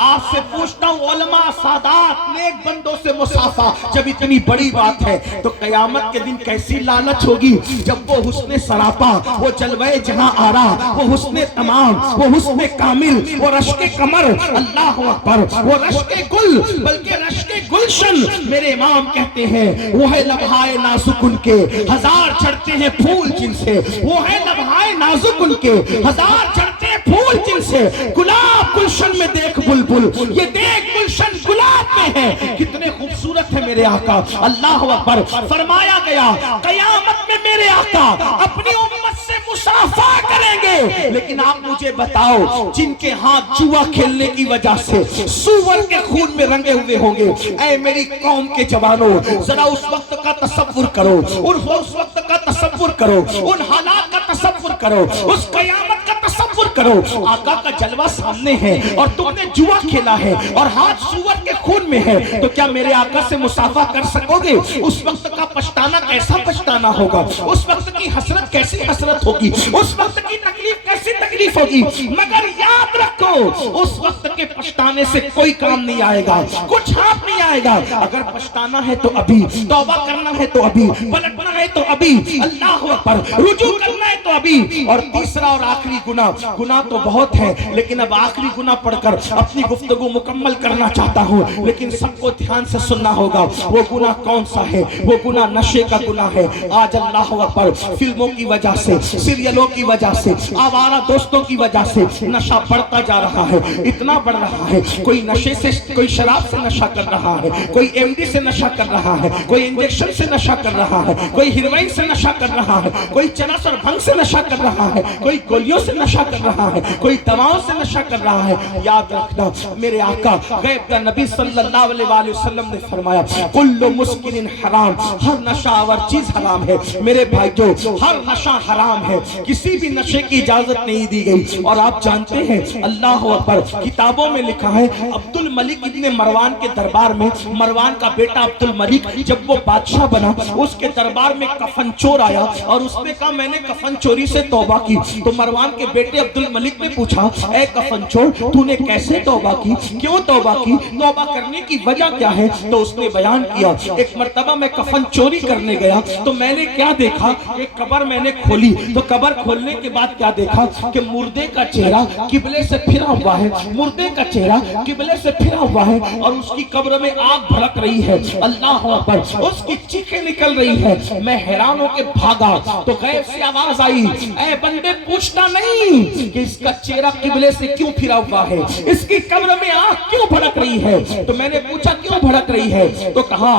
آپ سے پوچھتا ہوں علماء سادات نیک بندوں سے مصافحہ جب اتنی بڑی بات ہے تو قیامت کے دن کیسی لالچ ہوگی جب وہ حسن سراپا, وہ جلوہ جہاں آرا, وہ حسن تمام, وہ حسن کامل, وہ رشک کمر, اللہ اکبر, وہ رشک گل, بلکہ رشک گلشن. میرے امام کہتے ہیں وہ ہے لبہائے نازک ان کے ہزار چڑھتے ہیں پھول جن سے, وہ ہے لبہائے نازک ان کے ہزار چڑھتے ہیں پھول جن سے. گلاب گلشن میں دیکھ بلبل, یہ دیکھ گلشن گلاب میں ہے, کتنے خوبصورت ہے میرے آقا. اللہ اکبر. فرمایا گیا قیامت میں میرے آقا اپنی امت سے مصافحہ کریں گے, لیکن آپ مجھے بتاؤ جن کے ہاتھ جوا کھیلنے کی وجہ سے سور کے خون میں رنگے ہوئے ہوں گے, اے میری قوم کے جوانوں ذرا اس وقت کا تصور کرو, اس وقت کا تصور کرو, ان حالات کا تصور کرو, اس قیامت کا تصور کرو. آقا کا جلوہ سامنے ہے اور تم نے جوا کھیلا ہے اور ہاتھ سور کے خون میں ہے, تو کیا میرے آقا سے مصافحہ کر سکو گے؟ اس وقت کا پچھتانا کیسا پچھتانا ہوگا, اس وقت کی حسرت کیسی حسرت ہوگی, اس وقت کی کی تکلیف کیسی تکلیف ہوگی، مگر یاد رکھو اس وقت کے پچھتانے سے کوئی کام نہیں آئے گا، کچھ ہاتھ نہیں آئے گا۔ اگر پچھتانا ہے تو ابھی، توبہ کرنا ہے تو ابھی، پلٹنا ہے تو ابھی، اللہ اکبر، رجوع کرنا ہے تو ابھی۔ اور تیسرا اور آخری گناہ تو بہت ہے، لیکن اب آخری گناہ پڑھ کر اپنی گفتگو مکمل کرنا چاہتا ہوں، لیکن سب کو دھیان سے سننا ہوگا۔ وہ گناہ کون سا ہے؟ وہ گناہ نشے کا گناہ ہے۔ آج اللہ اکبر فلموں کی وجہ سے، سیریلوں کی وجہ سے، آوارہ دوستوں کی وجہ سے نشہ بڑھتا جا رہا ہے، اتنا بڑھ رہا ہے۔ کوئی نشے سے، کوئی شراب سے نشہ کر رہا ہے، کوئی ایم ڈی سے نشہ کر رہا ہے، کوئی انجیکشن سے نشہ کر رہا ہے، کوئی ہیروئن سے نشہ کر رہا ہے، کوئی چرس اور بھنگ سے نشہ کر رہا ہے، کوئی گولیوں سے نشہ کر رہا ہے، کوئی دواؤں سے نشہ کر رہا ہے۔ یاد رکھنا، میرے آقا غیب کا نبی صلی اللہ علیہ وآلہ وسلم نے فرمایا کل مسکر حرام، ہر نشہ آور چیز حرام ہے۔ میرے بھائیو، ہر نشہ حرام ہے، کسی بھی نشے کی اجازت نہیں دی گئی۔ اور آپ جانتے ہیں اللہ اکبر کتابوں میں لکھا ہے عبد الملک ابن مروان کے دربار میں، مروان کا بیٹا عبد الملک جب وہ بادشاہ بنا، اس کے دربار میں کفن چور آیا اور اس نے کہا میں نے کفن چوری سے توبہ کی۔ تو مروان کے بیٹے عبد الملک نے پوچھا اے کفن چور، تو نے کیسے توبہ کی، کیوں توبہ کی، توبہ کرنے کی وجہ کیا ہے؟ تو اس نے بیان کیا ایک مرتبہ میں کفن چوری کرنے گیا تو میں نے کیا دیکھا، ایک قبر میں نے کھولی تو قبر کھولنے کے بعد کیا دیکھا کہ مردے کا چہرہ قبلے سے پھرا ہوا ہے، مردے کا چہرہ قبلے سے پھرا ہوا ہے اور اس کی قبر میں آگ بھڑک رہی ہے، اللہ اکبر، اس کی چیخیں نکل رہی ہے۔ میں حیران ہو کے بھاگا تو غیب سے آواز آئی اے بندے پوچھتا نہیں کہ اس کا چہرہ قبلے سے کیوں پھرا ہوا ہے، اس کی قبر میں آگ کیوں بھڑک رہی ہے؟ تو میں نے پوچھا کیوں بھڑک رہی ہے؟ تو کہا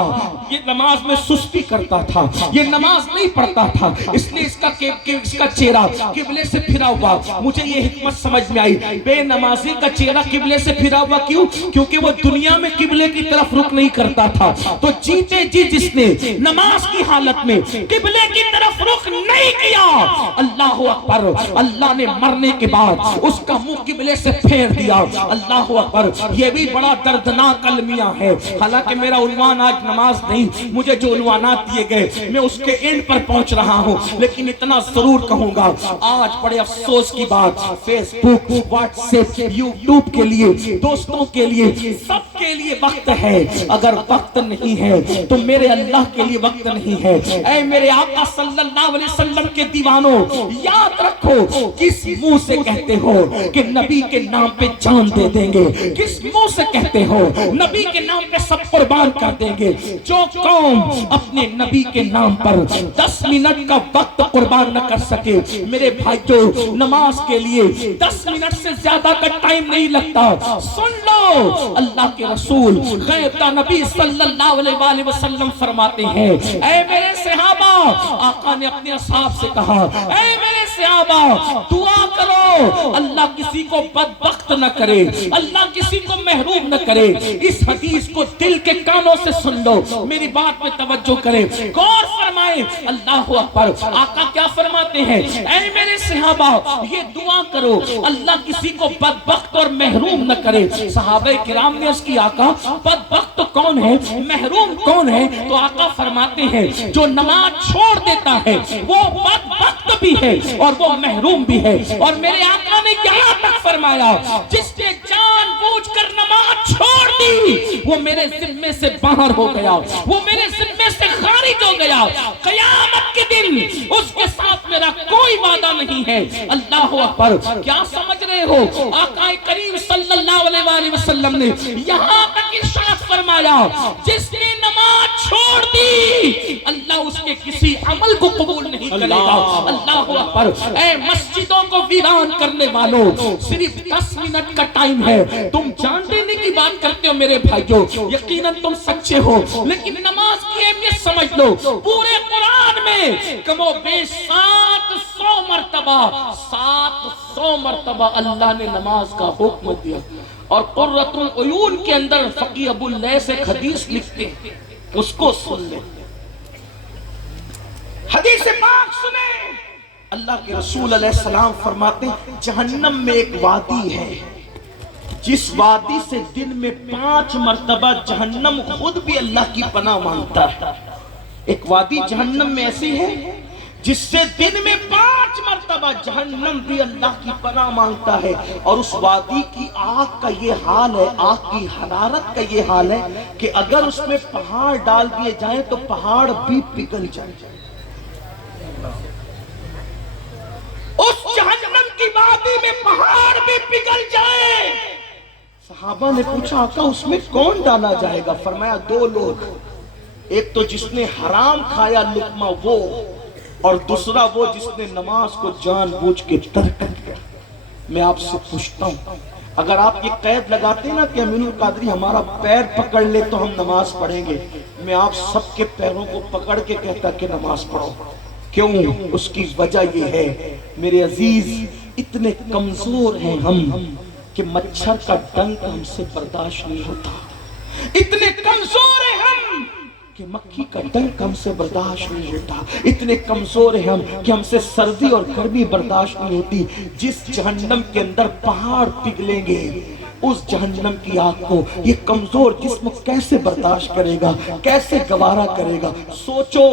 یہ نماز میں سستی کرتا تھا، یہ نماز نہیں پڑھتا تھا، اس لیے اس کا چہرہ قبلے سے پھرا ہوا۔ مجھے یہ حکمت سمجھ میں آئی، بے نمازی کا چہرہ قبلے سے پھرا ہوا کیوں؟ کیونکہ وہ دنیا میں قبلے کی طرف رخ نہیں کرتا تھا۔ تو جیتے جی جس نے نماز کی حالت میں قبلے کی طرف رخ نہیں کیا، اللہ اکبر، اللہ نے مرنے کے بعد اس کا منہ قبلے سے پھیر دیا، اللہ اکبر۔ یہ بھی بڑا دردناک المیہ ہے، حالانکہ میرا عنوان آج نماز نہیں، مجھے جو عنوانات دیے گئے میں اس کے اینڈ پر پہنچ رہا ہوں، لیکن اتنا ضرور کہوں گا آج بڑے افسوس کی بات، فیس بک، واٹس ایپ، یوٹیوب کے لیے، دوستوں کے لیے، سب کے لیے وقت ہے، اگر وقت نہیں ہے تو میرے اللہ کے لیے وقت نہیں ہے۔ اے میرے آقا صلی اللہ علیہ وسلم کے دیوانوں، یاد رکھو کس منہ سے کہتے ہو کہ نبی کے نام پہ جان دے دیں گے، کس منہ سے کہتے ہو نبی کے نام پہ سب قربان کر دیں گے؟ جو قوم اپنے نبی کے نام پر 10 منٹ کا وقت قربان نہ کر سکے، میرے بھائیو نماز کے لیے 10 منٹ سے زیادہ کا ٹائم نہیں لگتا۔ سن لو اللہ کے رسول غیب کا نبی صلی اللہ علیہ وآلہ وسلم فرماتے ہیں اے میرے صحابہ، آقا نے اپنے اصحاب سے کہا اے میرے صحابہ دعا کرو اللہ کسی کو بدبخت نہ کرے، اللہ کسی کو محروم نہ کرے۔ اس حدیث کو دل کے کانوں سے سن لو، میری بات میں توجہ کریں، غور فرمائیں، اللہ اکبر۔ آقا کیا فرماتے ہیں اے میرے صحابہ یہ دعا کرو اللہ کسی کو بدبخت اور محروم نہ کرے۔ صحابہ کرام نے اس کی آقا بدبخت کون ہے، محروم کون ہے؟ تو آقا فرماتے ہیں جو نماز چھوڑ دیتا ہے وہ بدبخت بھی ہے اور وہ محروم بھی ہے۔ اور میرے آقا نے یہاں تک فرمایا جس نے جان بوجھ کر نماز چھوڑ دی وہ میرے ذمے سے باہر ہو گیا، وہ میرے ذمے سے خارج ہو گیا، قیامت کے دن اس کے ساتھ میرا کوئی وعدہ نہیں ہے۔ اللہ اکبر۔ کیا سمجھ رہے ہو؟ آقا کریم صلی اللہ علیہ وآلہ وسلم نے یہاں تک ارشاد فرمایا جس نے نماز چھوڑ دی اللہ اس کے کسی عمل کو قبول نہیں کرے گا۔ اللہ اکبر۔ اے مسجدوں کو ویران کرنے والوں، صرف 10 منٹ کا ٹائم ہے، تم جان دینے کی بات کرتے ہو میرے بھائیو، یقیناً تم سچے ہو، لیکن نماز کی اہمیت سمجھ لو۔ پورے قرآن میں کم و بیش 700 مرتبہ اللہ نے نماز کا حکم دیا۔ اور قرۃ العیون کے اندر فقی ابو اللیث ایک حدیث لکھتے ہیں، اس کو سن لیں، حدیث پاک سنیں۔ اللہ کے رسول علیہ السلام فرماتے ہیں جہنم میں ایک وادی ہے جس وادی سے دن میں 5 مرتبہ جہنم خود بھی اللہ کی پناہ مانگتا ہے۔ ایک وادی جہنم میں ایسی ہے جس سے دن میں 5 مرتبہ جہنم بھی اللہ کی پناہ مانگتا ہے، اور اس وادی کی آگ کا یہ حال ہے، آگ کی حرارت کا یہ حال ہے کہ اگر اس میں پہاڑ ڈال دیے جائیں تو پہاڑ بھی پگھل جائیں۔ اس جہنم کی وادی میں پہاڑ بھی پگھل جائیں۔ صحابہ نے پوچھا آقا اس میں کون ڈالا جائے گا؟ فرمایا 2 لوگ، ایک تو جس نے حرام کھایا لقمہ وہ، اور دوسرا وہ جس نے نماز کو جان بوجھ کے ترک کیا۔ میں آپ سے پوچھتا ہوں، اگر آپ یہ قید لگاتے نا کہ امین القادری ہمارا پیر پکڑ لے تو ہم نماز پڑھیں گے، میں آپ سب کے پیروں کو پکڑ کے کہتا کہ نماز پڑھو۔ کیوں؟ اس کی وجہ یہ ہے میرے عزیز، اتنے کمزور ہیں ہم کہ مچھر کا ڈنک ہم سے برداشت نہیں ہوتا، اتنے کمزور ہیں ہم کہ مکھی کا ڈنک ہم سے برداشت نہیں ہوتا، اتنے کمزور ہیں ہم کہ ہم سے سردی اور گرمی برداشت نہیں ہوتی۔ جس جہنم کے اندر پہاڑ پگھلیں گے، اس جہنم کی آگ کو یہ کمزور جسم کیسے برداشت کرے گا، کیسے گوارا کرے گا؟ سوچو،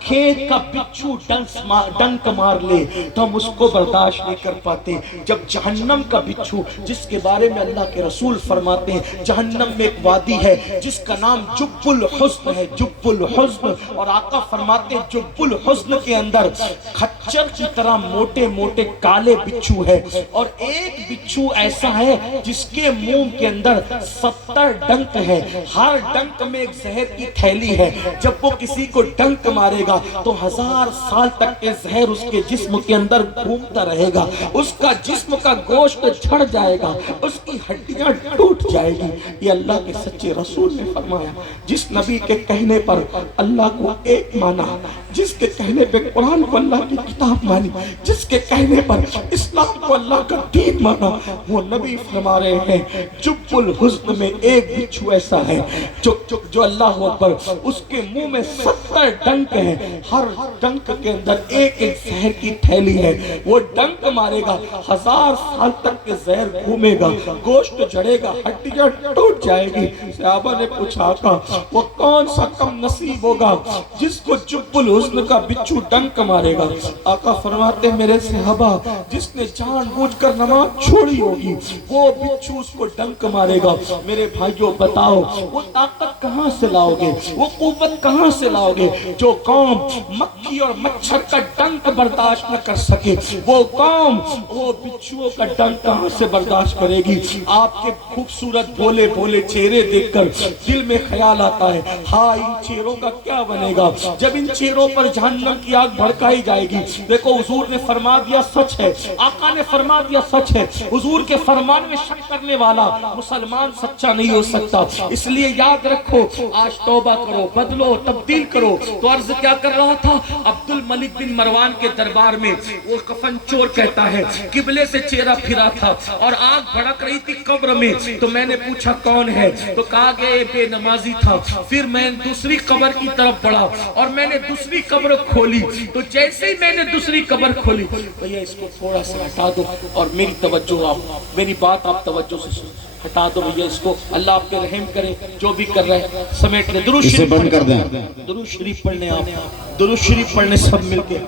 کھیت کا بچھو ڈنک مار لے تو ہم اس کو برداشت نہیں کر پاتے، جب جہنم کا بچھو، جس کے بارے میں اللہ کے رسول فرماتے ہیں جہنم میں ایک وادی ہے جس کا نام جب الحزن ہے، جب الحزن، اور آقا فرماتے ہیں جب الحزن کے اندر کھچر کی طرح موٹے موٹے کالے بچھو ہے، اور ایک بچھو ایسا ہے جس کے منہ کے اندر 70 ڈنک ہے، ہر ڈنک میں ایک زہر کی تھیلی ہے، جب وہ کسی کو ڈنک مارے گا تو 1000 سال تک کے زہر اس کے جسم کے اندر گھومتا رہے گا، اس کا جسم کا گوشت جھڑ جائے گا، اس کی ہڈیاں ٹوٹ جائے گی۔ یہ اللہ کے سچے رسول نے فرمایا۔ جس نبی کے کہنے پر اللہ کو ایک مانا، جس کے کہنے پہ قرآن کو اللہ کی کتاب مانی، جس کے کہنے پر اسلام کو اللہ کا دین مانا، وہ نبی فرما رہے ہیں جب الحزن میں ایک بچھو ایسا ہے جو اللہ اکبر، اس کے منہ میں 70 ڈنک ہیں، ہر ڈنک کے اندر ایک ایک زہر کی تھیلی ہے، وہ ڈنک مارے گا 1000 سال تک کے زہر گھومے گا، گوشت جھڑے گا، ہڈیاں ٹوٹ جائے گی۔ صحابہ نے پوچھا آقا وہ کون سا کم نصیب ہوگا جس کو جب الحزن کا بچھو ڈنک مارے گا؟ آقا فرماتے میرے صحابہ جس نے جان بوجھ کر نماز چھوڑی ہوگی وہ بچھو اس کو ڈنک مارے گا۔ میرے بھائیوں بتاؤ وہ طاقت کہاں سے لاؤ گے، وہ قوت کہاں سے لاؤ گے؟ جو قوم مکھی اور مچھر کا ڈنک برداشت نہ کر سکے، وہ قوم وہ بچھوؤں کا ڈنک کہاں سے برداشت کرے گی؟ آپ کے خوبصورت بھولے بھولے چہرے دیکھ کر دل میں خیال آتا ہے ہاں ان چہروں کا کیا بنے گا جب ان چہروں پر جہنم کی آگ بھڑکائی جائے گی۔ دیکھو حضور نے فرما دیا سچ ہے، آقا نے فرما دیا سچ ہے، حضور کے فرمان میں شک کرنے والا مسلمان سچا نہیں ہو سکتا۔ اس لیے یاد رکھو آج توبہ کرو، بدلو، تبدیل کرو۔ تو عرض کیا کر رہا تھا؟ عبد الملک بن مروان کے دربار میں وہ کفن چور کہتا ہے قبلے سے چہرہ پھرا تھا اور آگ بھڑک رہی تھی قبر میں، تو میں نے پوچھا کون ہے؟ تو کہا کہ بے نمازی تھا۔ پھر میں دوسری قبر کی طرف بڑھا اور میں نے دوسری قبر کھولی، تو جیسے ہی میں نے دوسری قبر کھولی بھیا اس کو تھوڑا سا ہٹا دو اور میری توجہ آپ، میری بات آپ توجہ سے سنو، ہٹا دو بھیا اس کو، اللہ آپ پہ رحم کرے، جو بھی کر رہے ہیں سمیٹ لیں، درود شریف بند کر دیں، درود شریف پڑھنے آپ، درود شریف پڑھنے سب مل کے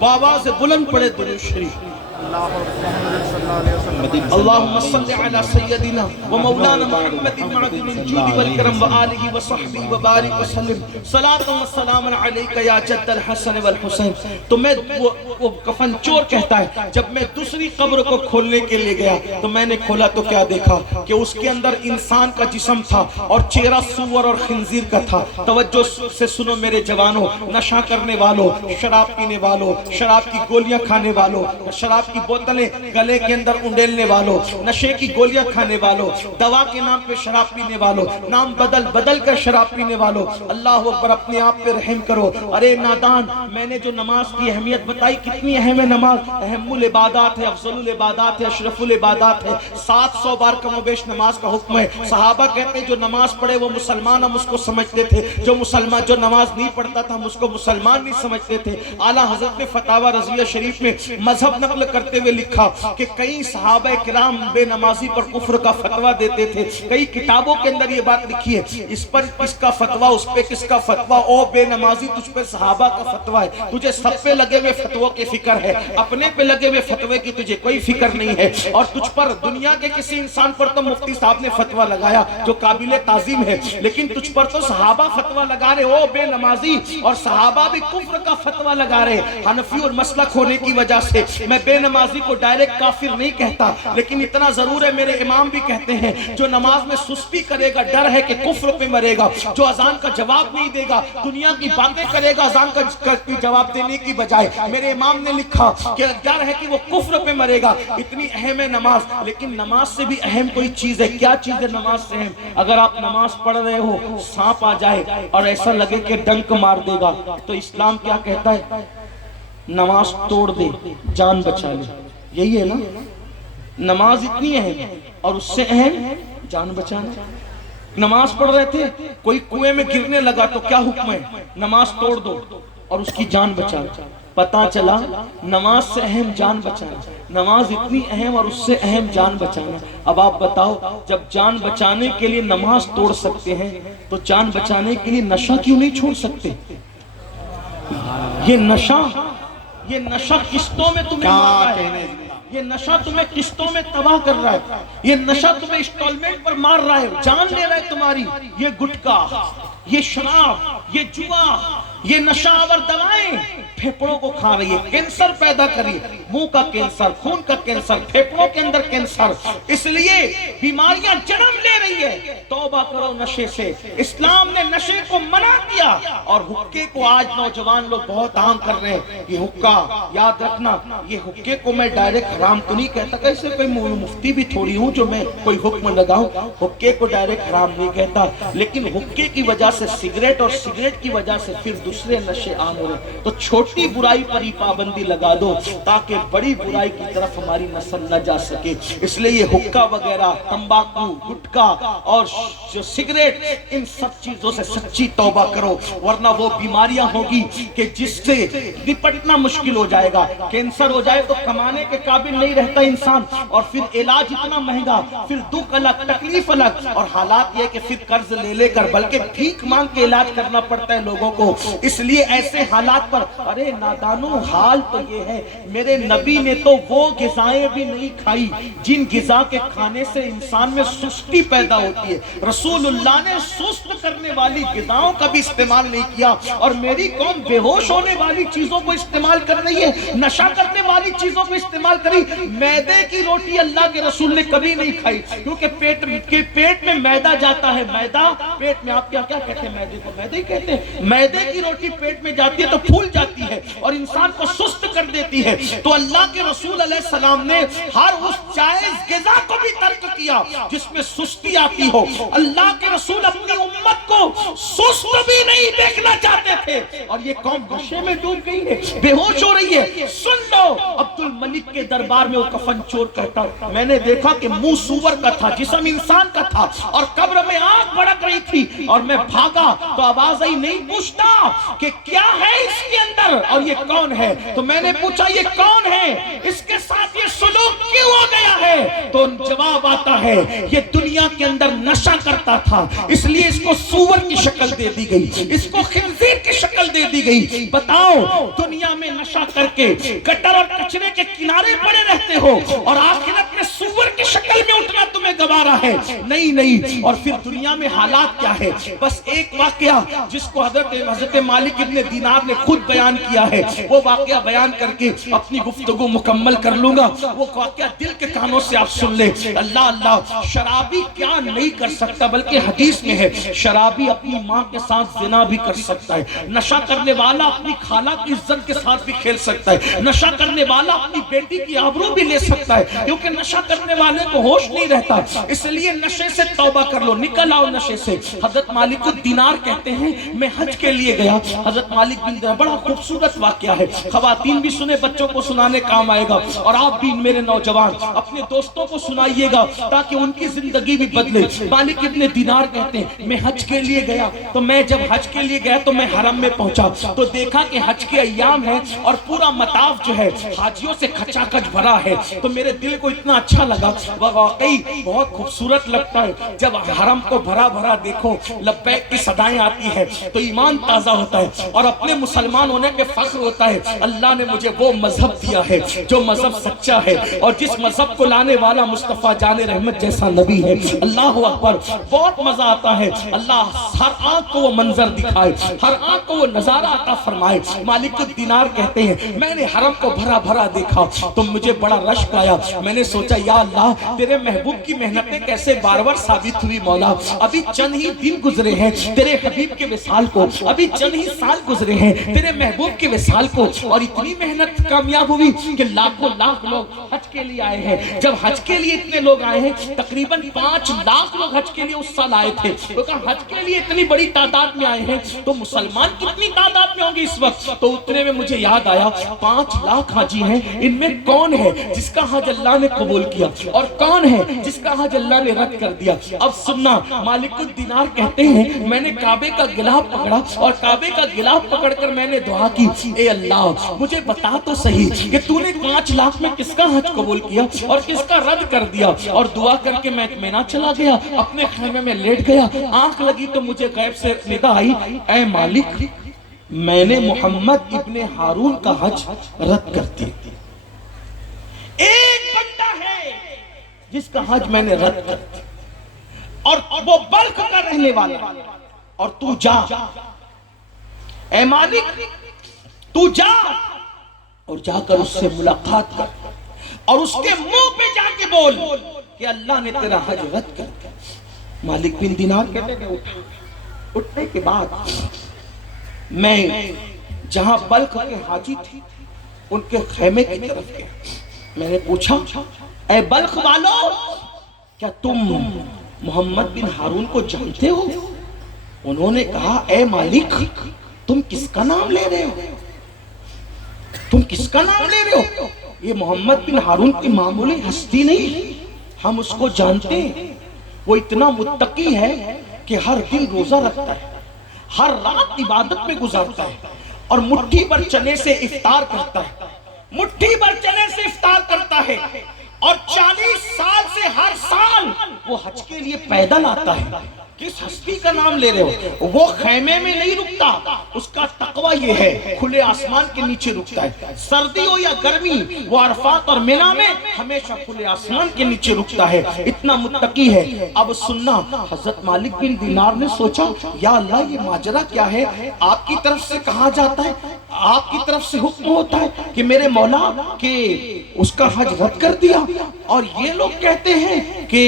بابا سے بلند پڑھے درود شریف۔ اللهم صل على سيدنا ومولانا محمد معدن الجود والكرم وآله وصحبه وبارك وسلم صلاة وسلام عليك يا جد الحسن والحسين۔ تو میں وہ کفن چور کہتا ہے جب میں دوسری قبر کو کھولنے کے لیے گیا تو میں نے کھولا تو کیا دیکھا کہ اس کے اندر انسان کا جسم تھا اور چہرہ سور اور خنزیر کا تھا۔ توجہ سے سنو میرے جوانوں، نشہ کرنے والوں، شراب پینے والوں، شراب کی گولیاں کھانے والوں، شراب کی بوتلیں گلے کے اندر انڈیلنے والوں، نشے کی گولیاں کھانے والوں، دوا کے نام پہ شراب پینے والوں، نام بدل بدل کر شراب پینے والوں، اللہ اکبر اپنے آپ پہ رحم کرو۔ ارے نادان، میں نے جو نماز کی اہمیت بتائی کتنی اہم ہے نماز، اہم العبادات ہے، افضل العبادات ہے، اشرف العبادات ہے، 700 بار کم و بیش نماز کا حکم ہے۔ صحابہ کہتے ہیں جو نماز پڑھے وہ مسلمان ہم اس کو سمجھتے تھے، جو نماز نہیں پڑھتا تھا ہم اس کو مسلمان نہیں سمجھتے تھے۔ اعلیٰ حضرت نے فتاوی رضویہ شریف میں مذہب نقل کر کرتے ہوئے لکھا کہ کئی صحابہ کرام بے نمازی پر کفر کا فتویٰ دیتے تھے. کئی کتابوں کے اندر یہ بات لکھی ہے, اس پر کس کا فتویٰ, اس پہ کس کا فتویٰ, او بے نمازی تجھ پہ صحابہ کا فتویٰ ہے, تجھے سب پہ لگے ہوئے فتووں کی فکر ہے, اپنے پہ لگے ہوئے فتوے کی تجھے کوئی فکر نہیں ہے. اور تجھ پر دنیا کے کسی انسان پر تو مفتی صاحب نے فتویٰ لگایا جو قابل تعظیم ہے, لیکن تجھ پر تو صحابہ فتویٰ لگا رہے, او بے نمازی, اور صحابہ بھی کفر کا فتویٰ لگا رہے. حنفی اور مسلک ہونے کی وجہ سے میں بے نمازی کو ڈائریکٹ کافر نہیں کہتا, لیکن اتنا ضرور ہے میرے امام بھی کہتے ہیں جو نماز میں سستی کرے گا ڈر ہے کہ کفر پہ مرے گا, جو اذان کا جواب نہیں دے گا دنیا کی باتیں کرے گا اذان کا جواب دینے کی بجائے, میرے امام نے لکھا کہ ڈر ہے کہ وہ کفر پہ مرے گا. اتنی اہم ہے نماز, لیکن نماز سے بھی اہم کوئی چیز ہے. کیا چیز ہے نماز سے اہم؟ اگر آپ نماز پڑھ رہے ہو, سانپ آ جائے اور ایسا لگے کہ ڈنک مار دے گا, تو اسلام کیا کہتا ہے؟ نماز توڑ دے, جان بچا لے. یہی ہے نا, نماز اتنی اہم اور اس سے اہم جان بچانا. نماز پڑھ رہے تھے, کوئی کنویں میں گرنے لگا تو کیا حکم ہے؟ نماز توڑ دو اور اس کی جان بچا. پتا چلا نماز سے اہم جان بچانا, نماز اتنی اہم اور اس سے اہم جان بچانا. اب آپ بتاؤ, جب جان بچانے کے لیے نماز توڑ سکتے ہیں تو جان بچانے کے لیے نشہ کیوں نہیں چھوڑ سکتے؟ یہ نشہ قسطوں میں تمہیں مار رہا ہے, یہ نشہ تمہیں قسطوں میں تباہ کر رہا ہے, یہ نشہ تمہیں انسٹالمنٹ پر مار رہا ہے, جان لے رہا ہے تمہاری. یہ گٹکا, یہ شراب, یہ جوا, یہ نشہ آور دوائیں پھیپڑوں کو کھا رہی ہے, کینسر پیدا کر رہی ہے, منہ کا کینسر, خون کا کینسر, پھیپڑوں کے اندر کینسر. اس لیے بیماریاں جنم لے رہی ہے. توبہ کرو نشے سے. اسلام نے نشے کو منع کیا, اور حقے کو آج نوجوان لوگ بہت عام کر رہے ہیں. یہ حقہ یاد رکھنا, یہ حقے کو میں ڈائریکٹ حرام تو نہیں کہتا, کیسے کوئی مفتی بھی تھوڑی ہوں جو میں کوئی حکم لگاؤں. حقے کو ڈائریکٹ حرام نہیں کہتا, لیکن حقے کی وجہ سے سگریٹ اور سگریٹ کی وجہ سے پھر دوسرے نشے عام ہو رہے, تو چھوٹی برائی پر ہی پابندی لگا دو تاکہ بڑی برائی کی طرف ہماری نسل نہ جا سکے. اس لیے یہ حقہ وغیرہ, تمباکو, گٹکا اور جو سگریٹ, ان سب چیزوں سے سچی توبہ کرو, ورنہ وہ بیماریاں ہوگی کہ جس سے نپٹنا مشکل ہو جائے گا. کینسر ہو جائے تو کمانے کے قابل نہیں رہتا انسان, اور پھر علاج اتنا مہنگا, پھر دکھ الگ, تکلیف الگ, اور حالات یہ کہ پھر قرض لے کر بلکہ بھیک مانگ کے علاج کرنا پڑتا ہے لوگوں کو. اس لیے ایسے حالات پر, ارے نادانو, حال تو یہ ہے, میرے نبی نے تو وہ غذائیں بھی نہیں کھائی جن غذا کے کھانے سے انسان میں سستی پیدا ہوتی ہے. رسول اللہ نے سست کرنے والی غذاؤں کا بھی استعمال نہیں کیا, اور میری قوم بے ہوش ہونے والی چیزوں کو استعمال کر رہی ہے, نشہ کرنے والی چیزوں کو استعمال کر رہی. میدے کی روٹی اللہ کے رسول نے کبھی نہیں کھائی, کیونکہ پیٹ میں میدا جاتا ہے. میدا پیٹ میں, آپ کیا کہتے ہیں میدے کو؟ میدے ہی کہتے ہیں. میدے کی روٹی پیٹ میں جاتی ہے تو پھول جاتی ہے اور انسان کو سست کر دیتی ہے. تو اللہ کے رسول علیہ السلام نے ہر اس جائز غذا کو بھی ترک کیا جس میں سستی آتی ہو. اللہ کے رسول اپنی امت کو سست بھی نہیں دیکھنا چاہتے تھے, اور یہ قوم نشے میں ڈوب گئی ہے, بے ہوش ہو رہی ہے. سن لو, عبد الملک کے دربار میں وہ کفن چور کہتا, میں نے دیکھا کہ منہ سور کا تھا, جسم انسان کا تھا, اور قبر میں آگ بھڑک رہی تھی, اور میں بھاگا تو آواز آئی, نہیں پوچھتا کہ کیا ہے اس کے اندر اور یہ کون ہے. تو میں نے پوچھا یہ کون ہے, اس کے ساتھ یہ سلوک کیوں ہو گیا ہے؟ تو جواب آتا ہے یہ دنیا کے اندر نشہ کرتا تھا, اس لیے اس کو سور کی شکل دے دی گئی, اس کو خنزیر کی شکل دے دی گئی. بتاؤ, دنیا میں نشہ کر کے گٹر اور کچرے کے کنارے پڑے رہتے ہو, اور آخرت میں سور کی شکل میں اٹھنا تمہیں گوارا ہے؟ نہیں. اور پھر دنیا میں حالات کیا ہے؟ بس ایک واقعہ جس کو حضرت مالک ابن دینار نے خود بیان کیا ہے, وہ واقعہ بیان کر کے اپنی گفتگو مکمل کر لوں گا. وہ واقعہ دل کے کانوں سے آپ سن لیں. اللہ, شرابی کیا نہیں کر سکتا, بلکہ حدیث میں ہے شرابی اپنی ماں کے ساتھ زنا بھی کر سکتا ہے, نشہ کرنے والا اپنی خالہ کی عزت کے ساتھ بھی کھیل سکتا ہے, نشہ کرنے والا اپنی بیٹی کی آبرو بھی لے سکتا ہے, کیونکہ نشہ کرنے والے کو ہوش نہیں رہتا. اس لیے نشے سے توبہ کر لو, نکل آؤ نشے سے. حضرت مالک الدینار کہتے ہیں میں حج کے لیے گیا. حضرت مالک بن دینار, بڑا خوبصورت واقعہ ہے, خواتین بھی سنیں, بچوں کو سنانے کام آئے گا, اور آپ بھی میرے نوجوان اپنے دوستوں کو سنائیے گا تاکہ ان کی زندگی بھی بدلے. مالک ابن دینار کہتے ہیں میں حج کے لیے گیا, تو میں جب حج کے لیے گیا تو میں حرم میں پہنچا, تو دیکھا کہ حج کے ایام ہے اور پورا مطاف جو ہے حاجیوں سے کھچا کھچ بھرا ہے، تو میرے دل کو اتنا اچھا لگا، واقعی بہت خوبصورت لگتا ہے جب حرم کو بھرا بھرا دیکھو، لبیک کی صدائیں آتی ہے تو ایمان تازہ ہوتا ہے اور اپنے مسلمان ہونے پہ فخر ہوتا ہے۔ اللہ نے مجھے وہ مذہب دیا ہے جو مذہب سچا ہے اور جس مذہب کو لانے والا مصطفیٰ جان رحمت جیسا نبی ہے۔ اللہ اکبر، بہت مزہ آتا ہے۔ اللہ ہر آنکھ کو وہ منظر دکھائے، ہر آنکھ کو وہ نظارہ عطا فرمائے۔ مالک الدینار کہتے ہیں میں نے حرم کو بھرا بھرا دیکھا تو مجھے بڑا رشک آیا، میں نے سوچا یا اللہ تیرے محبوب کی محنتیں کیسے بار بار ثابت ہوئی مولا، ابھی چند ہی دن گزرے ہیں تیرے حبیب کے وصال کو، ابھی چند ہی سال گزرے ہیں تیرے محبوب کے وصال کو، اور اتنی محنت کامیاب ہوئی کہ لاکھوں لاکھ لوگ حج کے لیے آئے ہیں۔ جب حج کے لیے اتنے لوگ آئے ہیں، تقریباً 5 لاکھ لوگ حج کے لیے اس سال آئے تھے، تو کہا حج کے لیے اتنی بڑی تعداد میں آئے ہیں تو مسلمان کتنی تعداد میں ہوں گے اس وقت؟ تو اتنے میں مجھے یاد آیا 5 لاکھ حاجی ہیں، ان میں کون ہے جس کا حج اللہ نے قبول کیا اور کون ہے جس کا حج اللہ نے رد کر دیا؟ اب سننا، مالک الدینار کہتے ہیں میں نے کعبے کا غلاف پکڑا اور کعبے کا غلاف پکڑ کر میں نے دعا کی، اے اللہ مجھے بتا تو صحیح کہ تو نے 5 لاکھ میں کس کا حج قبول کیا اور کس کا رد کر دیا؟ اور دعا کر کے میں اطمینان چلا گیا، اپنے خیمے میں لیٹ گیا، آنکھ لگی تو مجھے غیب سے ندا آئی، اے مالک میں نے محمد ابن ہارون کا حج رد کر دیا۔ ایک بندہ ہے جس کا حج میں نے رد کر دیا اور وہ بلخ کا رہنے والا، اور تو جا اے مالک، تو جا اور جا کر اس سے ملاقات کر اور اس کے منہ پہ جا کے بول کہ اللہ نے تیرا حج رد کر دیا۔ مالک بن دینار کہتے ہیں اٹھنے کے بعد میں جہاں بلخ کے حاجی تھی ان کے خیمے کی طرف گیا، میں نے پوچھا اے بلخ والو کیا تم محمد بن ہارون کو جانتے ہو؟ انہوں نے کہا اے مالک تم کس کا نام لے رہے ہو؟ تم کس کا نام لے رہے ہو؟ یہ محمد بن ہارون کی معمولی ہستی نہیں، ہم اس کو جانتے ہیں، وہ اتنا متقی ہے کہ ہر دن روزہ رکھتا ہے، ہر رات عبادت میں گزارتا ہے اور مٹھی بھر چنے سے افطار کرتا ہے، مٹھی بھر چنے سے افطار کرتا ہے، اور 40 سال سے ہر سال وہ حج کے لیے پیدل آتا ہے۔ کس ہستی کا نام لے رہے ہو؟ وہ خیمے میں نہیں رکتا، اس کا تقوی یہ ہے کھلے آسمان کے نیچے رکتا ہے، سردی ہو یا گرمی وہ عرفات اور منی میں ہمیشہ کھلے آسمان کے نیچے رکتا ہے، اتنا متقی ہے۔ اب سننا، حضرت مالک بن دینار نے سوچا یا اللہ یہ ماجرا کیا ہے؟ آپ کی طرف سے کہا جاتا ہے، آپ کی طرف سے حکم ہوتا ہے کہ میرے مولا کہ اس کا حج رد کر دیا، اور یہ لوگ کہتے ہیں کہ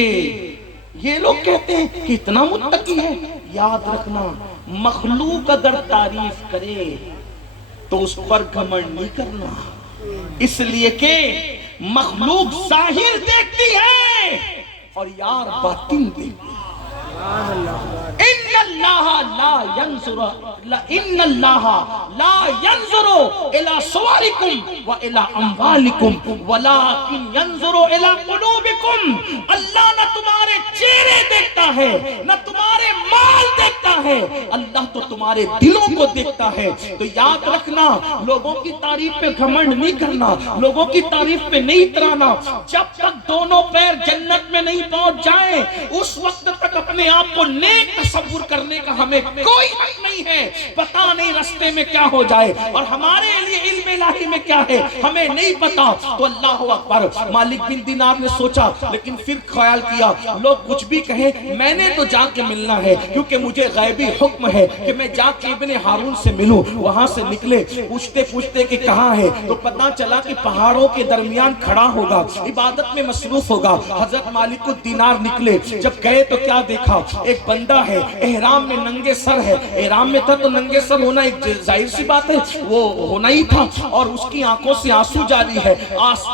اتنا متقی ہے۔ یاد رکھنا، مخلوق اگر تعریف کرے تو اس پر گھمنڈ نہیں کرنا، اس لیے کہ مخلوق ظاہر دیکھتی ہے اور یار باطن دیکھتی ہے۔ ان اللہ لا ينظر الى صوركم والى اموالكم ولكن ينظر الى قلوبكم۔ اللہ نہ تمہارے چہرے دیکھتا ہے نہ تمہارے مال دیکھتا ہے، اللہ تو تمہارے دلوں کو دیکھتا ہے۔ تو یاد رکھنا، لوگوں کی تعریف پہ گھمنڈ نہیں کرنا، لوگوں کی تعریف پہ نہیں اترانا۔ جب تک دونوں پیر جنت میں نہیں پہنچ جائیں اس وقت تک اپنے آپ کو نیک تصور کرنے کا ہمیں کوئی حق نہیں ہے۔ پتہ نہیں رستے میں کیا ہو جائے، اور ہمارے لیے علم الہی میں کیا ہے ہمیں نہیں پتا۔ تو اللہ اکبر، مالک بن دینار نے سوچا، لیکن پھر خیال کیا لوگ کچھ بھی کہیں میں نے تو جا کے ملنا ہے، کیونکہ مجھے غیبی حکم ہے کہ میں جا کے ابن ہارون سے ملوں۔ وہاں سے نکلے، پوچھتے پوچھتے کہ کہاں ہے، تو پتہ چلا کہ پہاڑوں کے درمیان کھڑا ہوگا، عبادت میں مصروف ہوگا۔ حضرت مالک الدینار نکلے، جب گئے تو کیا دیکھا؟ ایک بندہ ہے، احرام میں ننگے سر ہے، احرام میں تھا تو ننگے سر ہونا ایک ظاہر سی بات ہے، وہ ہونا ہی تھا، اور اس کی آنکھوں سے آنسو جاری ہے،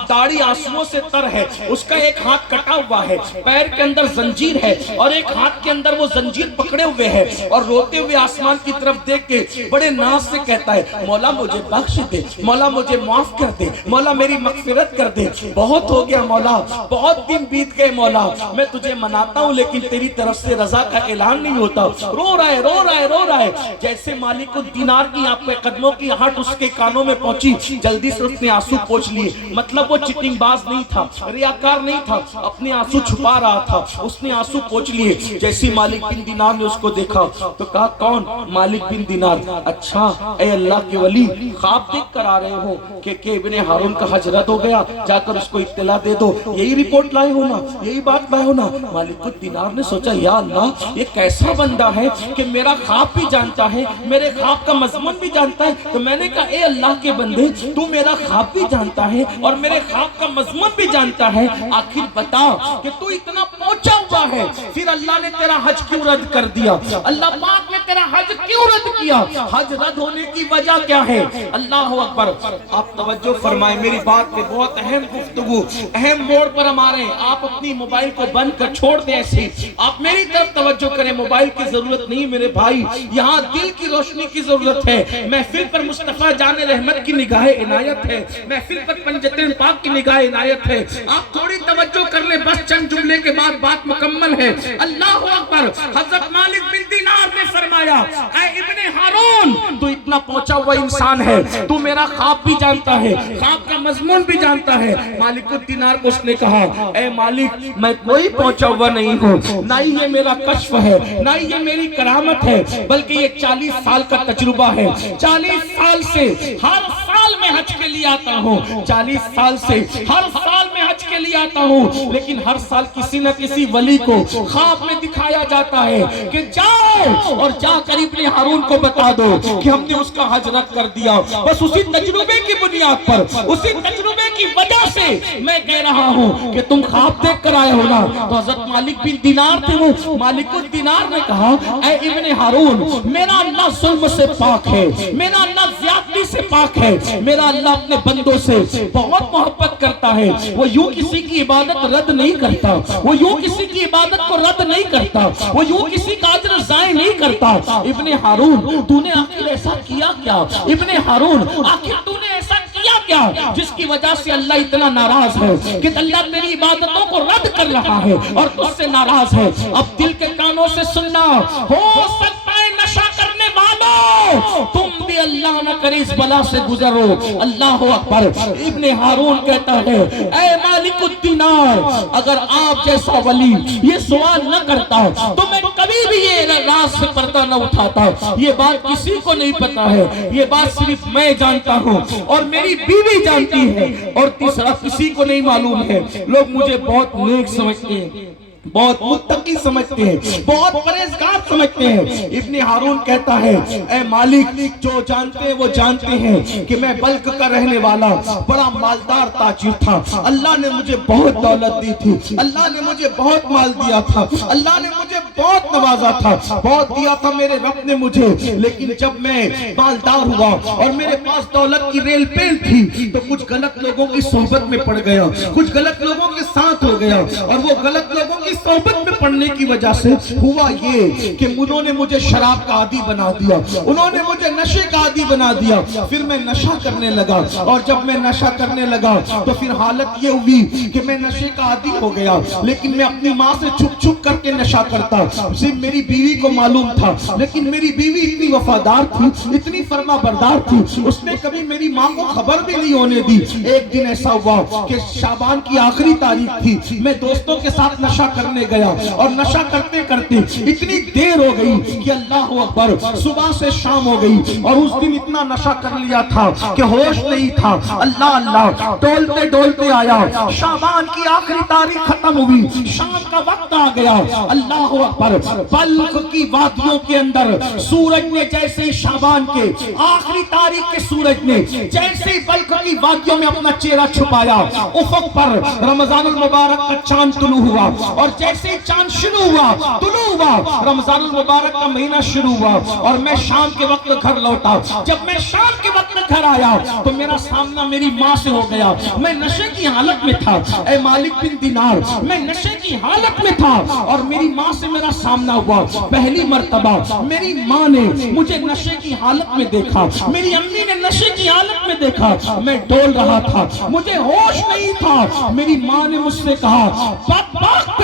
داڑھی آنسوؤں سے تر ہے، اس کا ایک ہاتھ کٹا ہوا ہے، پیر کے اندر زنجیر ہے اور ایک ہاتھ کے اندر وہ زنجیر پکڑے ہوئے ہے، اور روتے ہوئے آسمان کی طرف دیکھ کے بڑے ناز سے کہتا ہے مولا مجھے بخش دے، مولا مجھے معاف کر دے، مولا میری مغفرت کر دے، بہت ہو گیا مولا، بہت دن بیت گئے مولا، میں تجھے مناتا ہوں لیکن تیری طرف سے رضا کا اعلان نہیں ہوتا۔ رو رہا ہے رو رہا ہے رو رہا ہے۔ جیسے مالک الدینار کی آپ کے قدموں کی ہٹ اس کے کانوں میں پہنچی، جلدی سے اس نے آنسو پوچھ لیے۔ مطلب وہ چٹنگ باز نہیں تھا، ریاکار نہیں تھا، اپنے آنسو چھپا رہا تھا، اس نے آنسو پوچھ لیے۔ جیسے مالک بن دینار نے اس کو دیکھا تو کہا کون؟ مالک بن دینار۔ اچھا اے اللہ کے ولی، خواب دیکھ کر آ رہے ہو کہ ابن ہارون کا حج رد ہو گیا، جا کر اس کو اطلاع دے دو، یہی رپورٹ لائے ہونا، یہی بات لائے ہونا۔ مالک الدینار نے سوچا یا اللہ یہ کیسا بندہ ہے کہ میرا خواب بھی جانتا ہے، میرے خواب کا مضمون بھی جانتا ہے۔ تو میں نے کہا اے اللہ کے بندے، تو میرا خواب بھی جانتا ہے اور میرے خواب کا مضمون بھی جانتا ہے، آخر بتا کہ تو اتنا پہنچا ہوا ہے، پھر اللہ نے تیرا حج کیوں رد کر دیا؟ اللہ پاک نے تیرا حج کیوں رد کیا؟ حج رد ہونے کی وجہ کیا ہے؟ اللہ اکبر۔ آپ توجہ فرمائیں میری بات پہ، بہت اہم گفتگو، اہم موڑ پر ہم آ رہے ہیں۔ آپ اپنی موبائل کو بند کر چھوڑ دیں ایسے، آپ میری طرف توجہ کریں، موبائل کی ضرورت نہیں میرے بھائی، یہاں دل کی روشنی کی ضرورت ہے۔ محفل پر مصطفیٰ جان رحمت کی نگاہ عنایت ہے، محفل پر پنجتین پاک کی نگاہ عنایت ہے۔ آپ تھوڑی توجہ کر لیں، بس چند جملے کے بعد بات مکمل ہے۔ اللہ اکبر۔ حضرت مالک بن دینار نے فرمایا اے ابن ہارون، تو اتنا پہنچا ہوا انسان ہے، تو میرا خواب بھی جانتا ہے، خواب کا مضمون بھی جانتا ہے۔ مالک الدینار کو اس نے کہا اے مالک، میں کوئی پہنچا ہوا نہیں ہوں، نہ ہی یہ میرا کشف ہے، نہ ہی یہ میری کرامت ہے، بلکہ یہ 40 سال کا تجربہ ہے۔ 40 سال سے ہر سال میں حج کے لیے آتا ہوں، 40 سال سے ہر سال میں حج کے لیے آتا ہوں، لیکن ہر سال کسی نہ کسی ولی کو خواب میں دکھایا جاتا ہے کہ جاؤ اور جا کر ابن ہارون کو بتا دو کہ ہم نے اس کا حج رد کر دیا۔ بس اسی تجربے کی بنیاد پر، اسی تجربے کی وجہ سے میں کہہ رہا ہوں کہ تم خواب دیکھ کر آئے ہو نا۔ تو حضرت مالک بن دینار تھے، وہ مالک الدینار نے کہا اے ابن ہارون، میرا اللہ ظلم سے پاک ہے، میرا اللہ زیادتی سے پاک ہے، میرا اللہ اپنے بندوں سے بہت محبت کرتا ہے، وہ یوں کسی کی عبادت رد نہیں کرتا، وہ یوں کسی کی عبادت کو رد نہیں کرتا، وہ یوں کسی کا اجر ضائع نہیں کرتا۔ ابن ہارون تو نے آخر ایسا کیا کیا؟ ابن ہارون آخر تو نے ایسا کیا کیا جس کی وجہ سے اللہ اتنا ناراض ہے کہ اللہ تیری عبادتوں کو رد کر رہا ہے اور تجھ سے ناراض ہے؟ اب دل کے کانوں سے سننا، ہو سکتا ہے نشہ کرنے والوں تم بھی اللہ نہ کرے اس بلا سے گزرو۔ اللہ اکبر۔ ابن ہارون کہتا ہے اے مالک الدینار، اگر آپ جیسا ولی یہ سوال نہ کرتا تو میں کبھی بھی یہ راز سے پردہ نہ اٹھاتا۔ یہ بات کسی کو نہیں پتا ہے، یہ بات صرف میں جانتا ہوں اور میری بیوی جانتی ہے، اور تیسرا کسی کو نہیں معلوم ہے۔ لوگ مجھے بہت نیک سمجھتے ہیں، بہت متقی سمجھتے ہیں، بہت پرہیزگار سمجھتے ہیں۔ ابن ہارون کہتا ہے اے مالک، جو جانتے ہیں وہ جانتے ہیں کہ میں بلک کا رہنے والا بڑا مالدار تاجر تھا، اللہ نے مجھے بہت دولت دی تھی، اللہ نے مجھے بہت مال دیا تھا، اللہ نے مجھے بہت نوازا تھا، بہت دیا تھا میرے رب نے مجھے، لیکن جب میں مالدار ہوا اور میرے پاس دولت کی ریل پیل تھی تو کچھ غلط لوگوں کی صحبت میں پڑ گیا، کچھ غلط لوگوں کے ساتھ ہو گیا، اور وہ غلط لوگوں کی صحبت میں پڑنے کی وجہ سے ہوا یہ کہ انہوں نے مجھے شراب کا عادی بنا دیا، انہوں نے مجھے نشے کا عادی بنا دیا، پھر میں نشہ کرنے لگا، اور جب میں نشہ کرنے لگا تو پھر حالت یہ ہوئی کہ میں نشے کا عادی ہو گیا، لیکن میں اپنی ماں سے چھپ چھپ کر کے نشہ کرتا، صرف میری بیوی کو معلوم تھا، لیکن میری بیوی اتنی وفادار تھی، اتنی فرما بردار تھی، اس نے کبھی میری ماں کو خبر بھی نہیں ہونے دی۔ ایک دن ایسا ہوا کہ شعبان کی آخری تاریخ تھی، میں دوستوں کے ساتھ نشہ کرنے گیا، اور نشہ کرتے کرتے اتنی دیر ہو گئی کہ اللہ اکبر، صبح سے شام ہو گئی، اور اس دن اتنا نشہ کر لیا تھا کہ ہوش نہیں تھا۔ اللہ اللہ ڈولتے ڈولتے آیا، شعبان کی آخری تاریخ ختم ہوئی، شام کا وقت آ گیا۔ اللہ اکبر۔ بلخ کی وادیوں کے اندر سورج نے جیسے ہی شعبان کے آخری تاریخ کے سورج نے جیسے ہی بلخ کی وادیوں میں اپنا چہرہ چھپایا، افق پر رمضان المبارک کا چاند طلوع ہوا، اور جیسے ہی چاند شروع ہوا، طلوع ہوا، رمضان المبارک کا مہینہ شروع ہوا اور میں شام کے وقت گھر لوٹا. جب میں شام کے وقت گھر آیا تو میرا سامنا میری ماں سے ہو گیا. میں نشے کی حالت میں تھا. اے مالک بن دینار، میں نشے کی حالت میں تھا اور میری ماں سے میرا سامنا ہوا. پہلی مرتبہ میری ماں نے مجھے نشے کی حالت میں دیکھا، میری امی نے نشے کی حالت میں دیکھا. میں ڈول رہا تھا، مجھے ہوش نہیں تھا. میری ماں نے مجھ سے کہا بدبخت،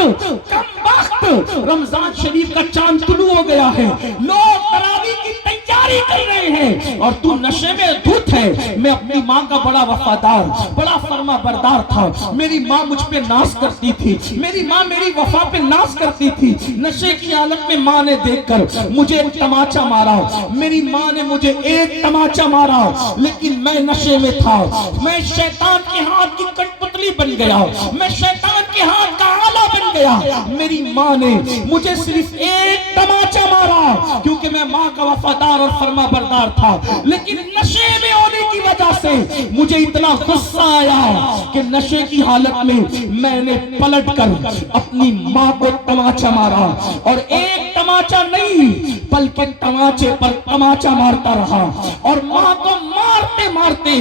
کم بخت، رمضان شریف کا چاند طلوع ہو گیا ہے، لوگ تراویح کی تیاری کر رہے ہیں اور تو نشے میں دھت ہے. میں اپنی ماں کا بڑا وفادار، بڑا فرما بردار تھا. میری ماں مجھ پہ ناز کرتی تھی، میری ماں میری وفا پہ ناز کرتی تھی. نشے کی حالت میں ماں نے دیکھ کر مجھے ایک تماچا مارا. میری ماں نے مجھے ایک تماچا مارا لیکن میں نشے میں تھا. میں شیطان کے ہاتھ کی کٹ پتلی بن گیا، میں شیطان کے ہاتھ کا آلہ بن گیا. میری ماں نے مجھے صرف ایک تماچا مارا کیونکہ میں ماں کا وفادار اور فرما بردار تھا. لیکن نشے میں ہونے کی وجہ سے مجھے اتنا غصہ آیا کہ نشے کی حالت میں نے پلٹ کر اپنی ماں کو تماچا مارا. اور ایک تماچا نہیں بلکہ تماچے پر تماچا مارتا رہا اور ماں کو مارتے مارتے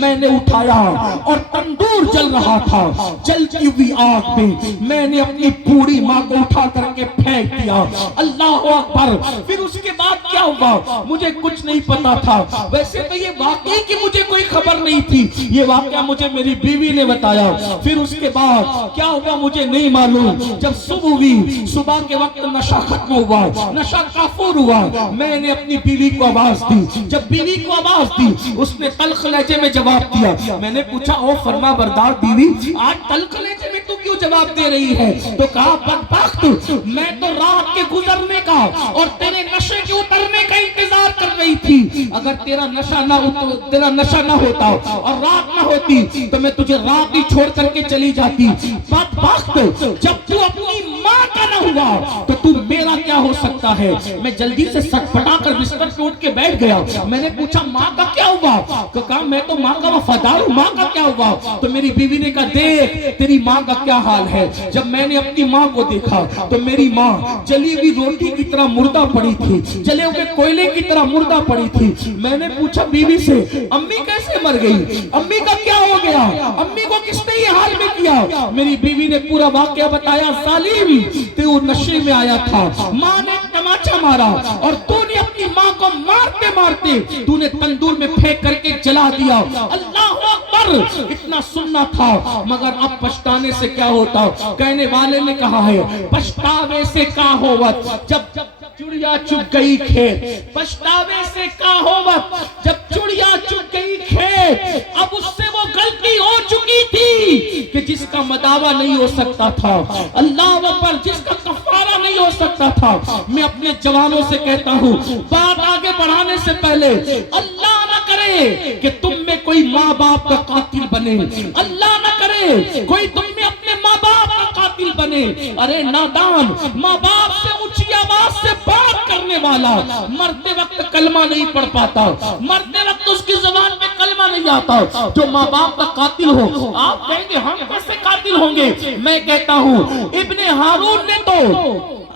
میں نے اٹھایا اور تندور جل رہا تھا. جلتی ہوئی آگ میں نے اپنی پوری ماں کو اٹھا کر کے پھینک دیا. اللہ اکبر. پھر اس کے بعد کیا ہوا مجھے کچھ نہیں پتا تھا. ویسے تو یہ واقعی کی مجھے کوئی خبر نہیں تھی، یہ واقعہ مجھے میری بیوی نے بتایا. پھر اس کے بعد کیا ہوا مجھے نہیں معلوم. جب صبح ہوئی، صبح کے وقت نشہ ختم ہوا، نشہ کافور ہوا. میں نے اپنی بیوی کو آواز دی. جب بیوی کو آواز دی اس نے تلخ لہجے میں جواب دیا. میں نے پوچھا او فرما بردار بیوی، آج تلخ لہجے میں تو کیوں جواب دے رہی ہے؟ تو کہا بدبخت، میں تو رات کے گزرنے کا اور تیرے نشے کے اترنے کا انتظار کر رہی تھی. اگر تیرا نشہ نہ ہوتا اور رات نہ ہوتی تو میں تجھے رات ہی چھوڑ کر کے چلی جاتی. بدبخت، جب تو اپنی ماں کا نہ ہوا تو تو میرا کیا ہو سکتا ہے؟ میں جلدی سے سٹ پٹا کر بستر پہ اٹھ کے بیٹھ گیا. میں نے پوچھا ماں کا کیا ہوا؟ تو کہا میں تو ماں کا وفادار ہوں، ماں کا کیا ہوا؟ تو میری بیوی نے کہا دیکھ تیری ماں کا کیا حال ہے. جب میں نے اپنی ماں کو دیکھا تو میری ماں جلی ہوئی روٹی کی طرح مردہ پڑی تھی، جلے ہوئے کوئلے کی طرح مردہ پڑی تھی. میں نے پوچھا بیوی سے امی کیسے مر گئی؟ امی کا کیا ہو گیا؟ امی کو کس نے یہ حال میں کیا؟ میری بیوی نے پورا واقعہ بتایا. ظالم، تو نشے میں آیا تھا، ماں نے تماچا مارا اور تو نے اپنی ماں کو مارتے مارتے تو نے تندور میں پھینک کر کے جلا دیا. اللہ اکبر. اتنا سننا تھا مگر اب پچھتانے سے کیا ہوتا. کہنے والے نے کہا ہے پچھتاوے سے کیا ہوت جب چڑیا چگ گئی کھیت. پچھتاوے سے کیا ہوت جب چڑیا چگ گئی کھیت. اب اس سے وہ غلطی ہو چکی تھی کہ جس کا مداوع نہیں ہو سکتا تھا. اللہ اکبر. جس کا کفارہ نہیں ہو سکتا تھا. میں اپنے جوانوں سے کہتا ہوں بات آگے بڑھانے سے پہلے اللہ نہ کرے کہ تم میں کوئی ماں باپ کا قاتل بنے. اللہ نہ کرے کوئی تم میں اپنے ماں باپ کا قاتل بنے. ارے نادان، ماں باپ سے اونچی آواز سے بات کرنے والا مرتے وقت کلمہ نہیں پڑھ پاتا، مرتے وقت اس کی زبان میں کلمہ نہیں آتا. جو ماں باپ کا قاتل ہو، آپ کہیں گے ہم کیسے قاتل ہوں گے؟ میں کہتا ہوں ابن ہارون نے تو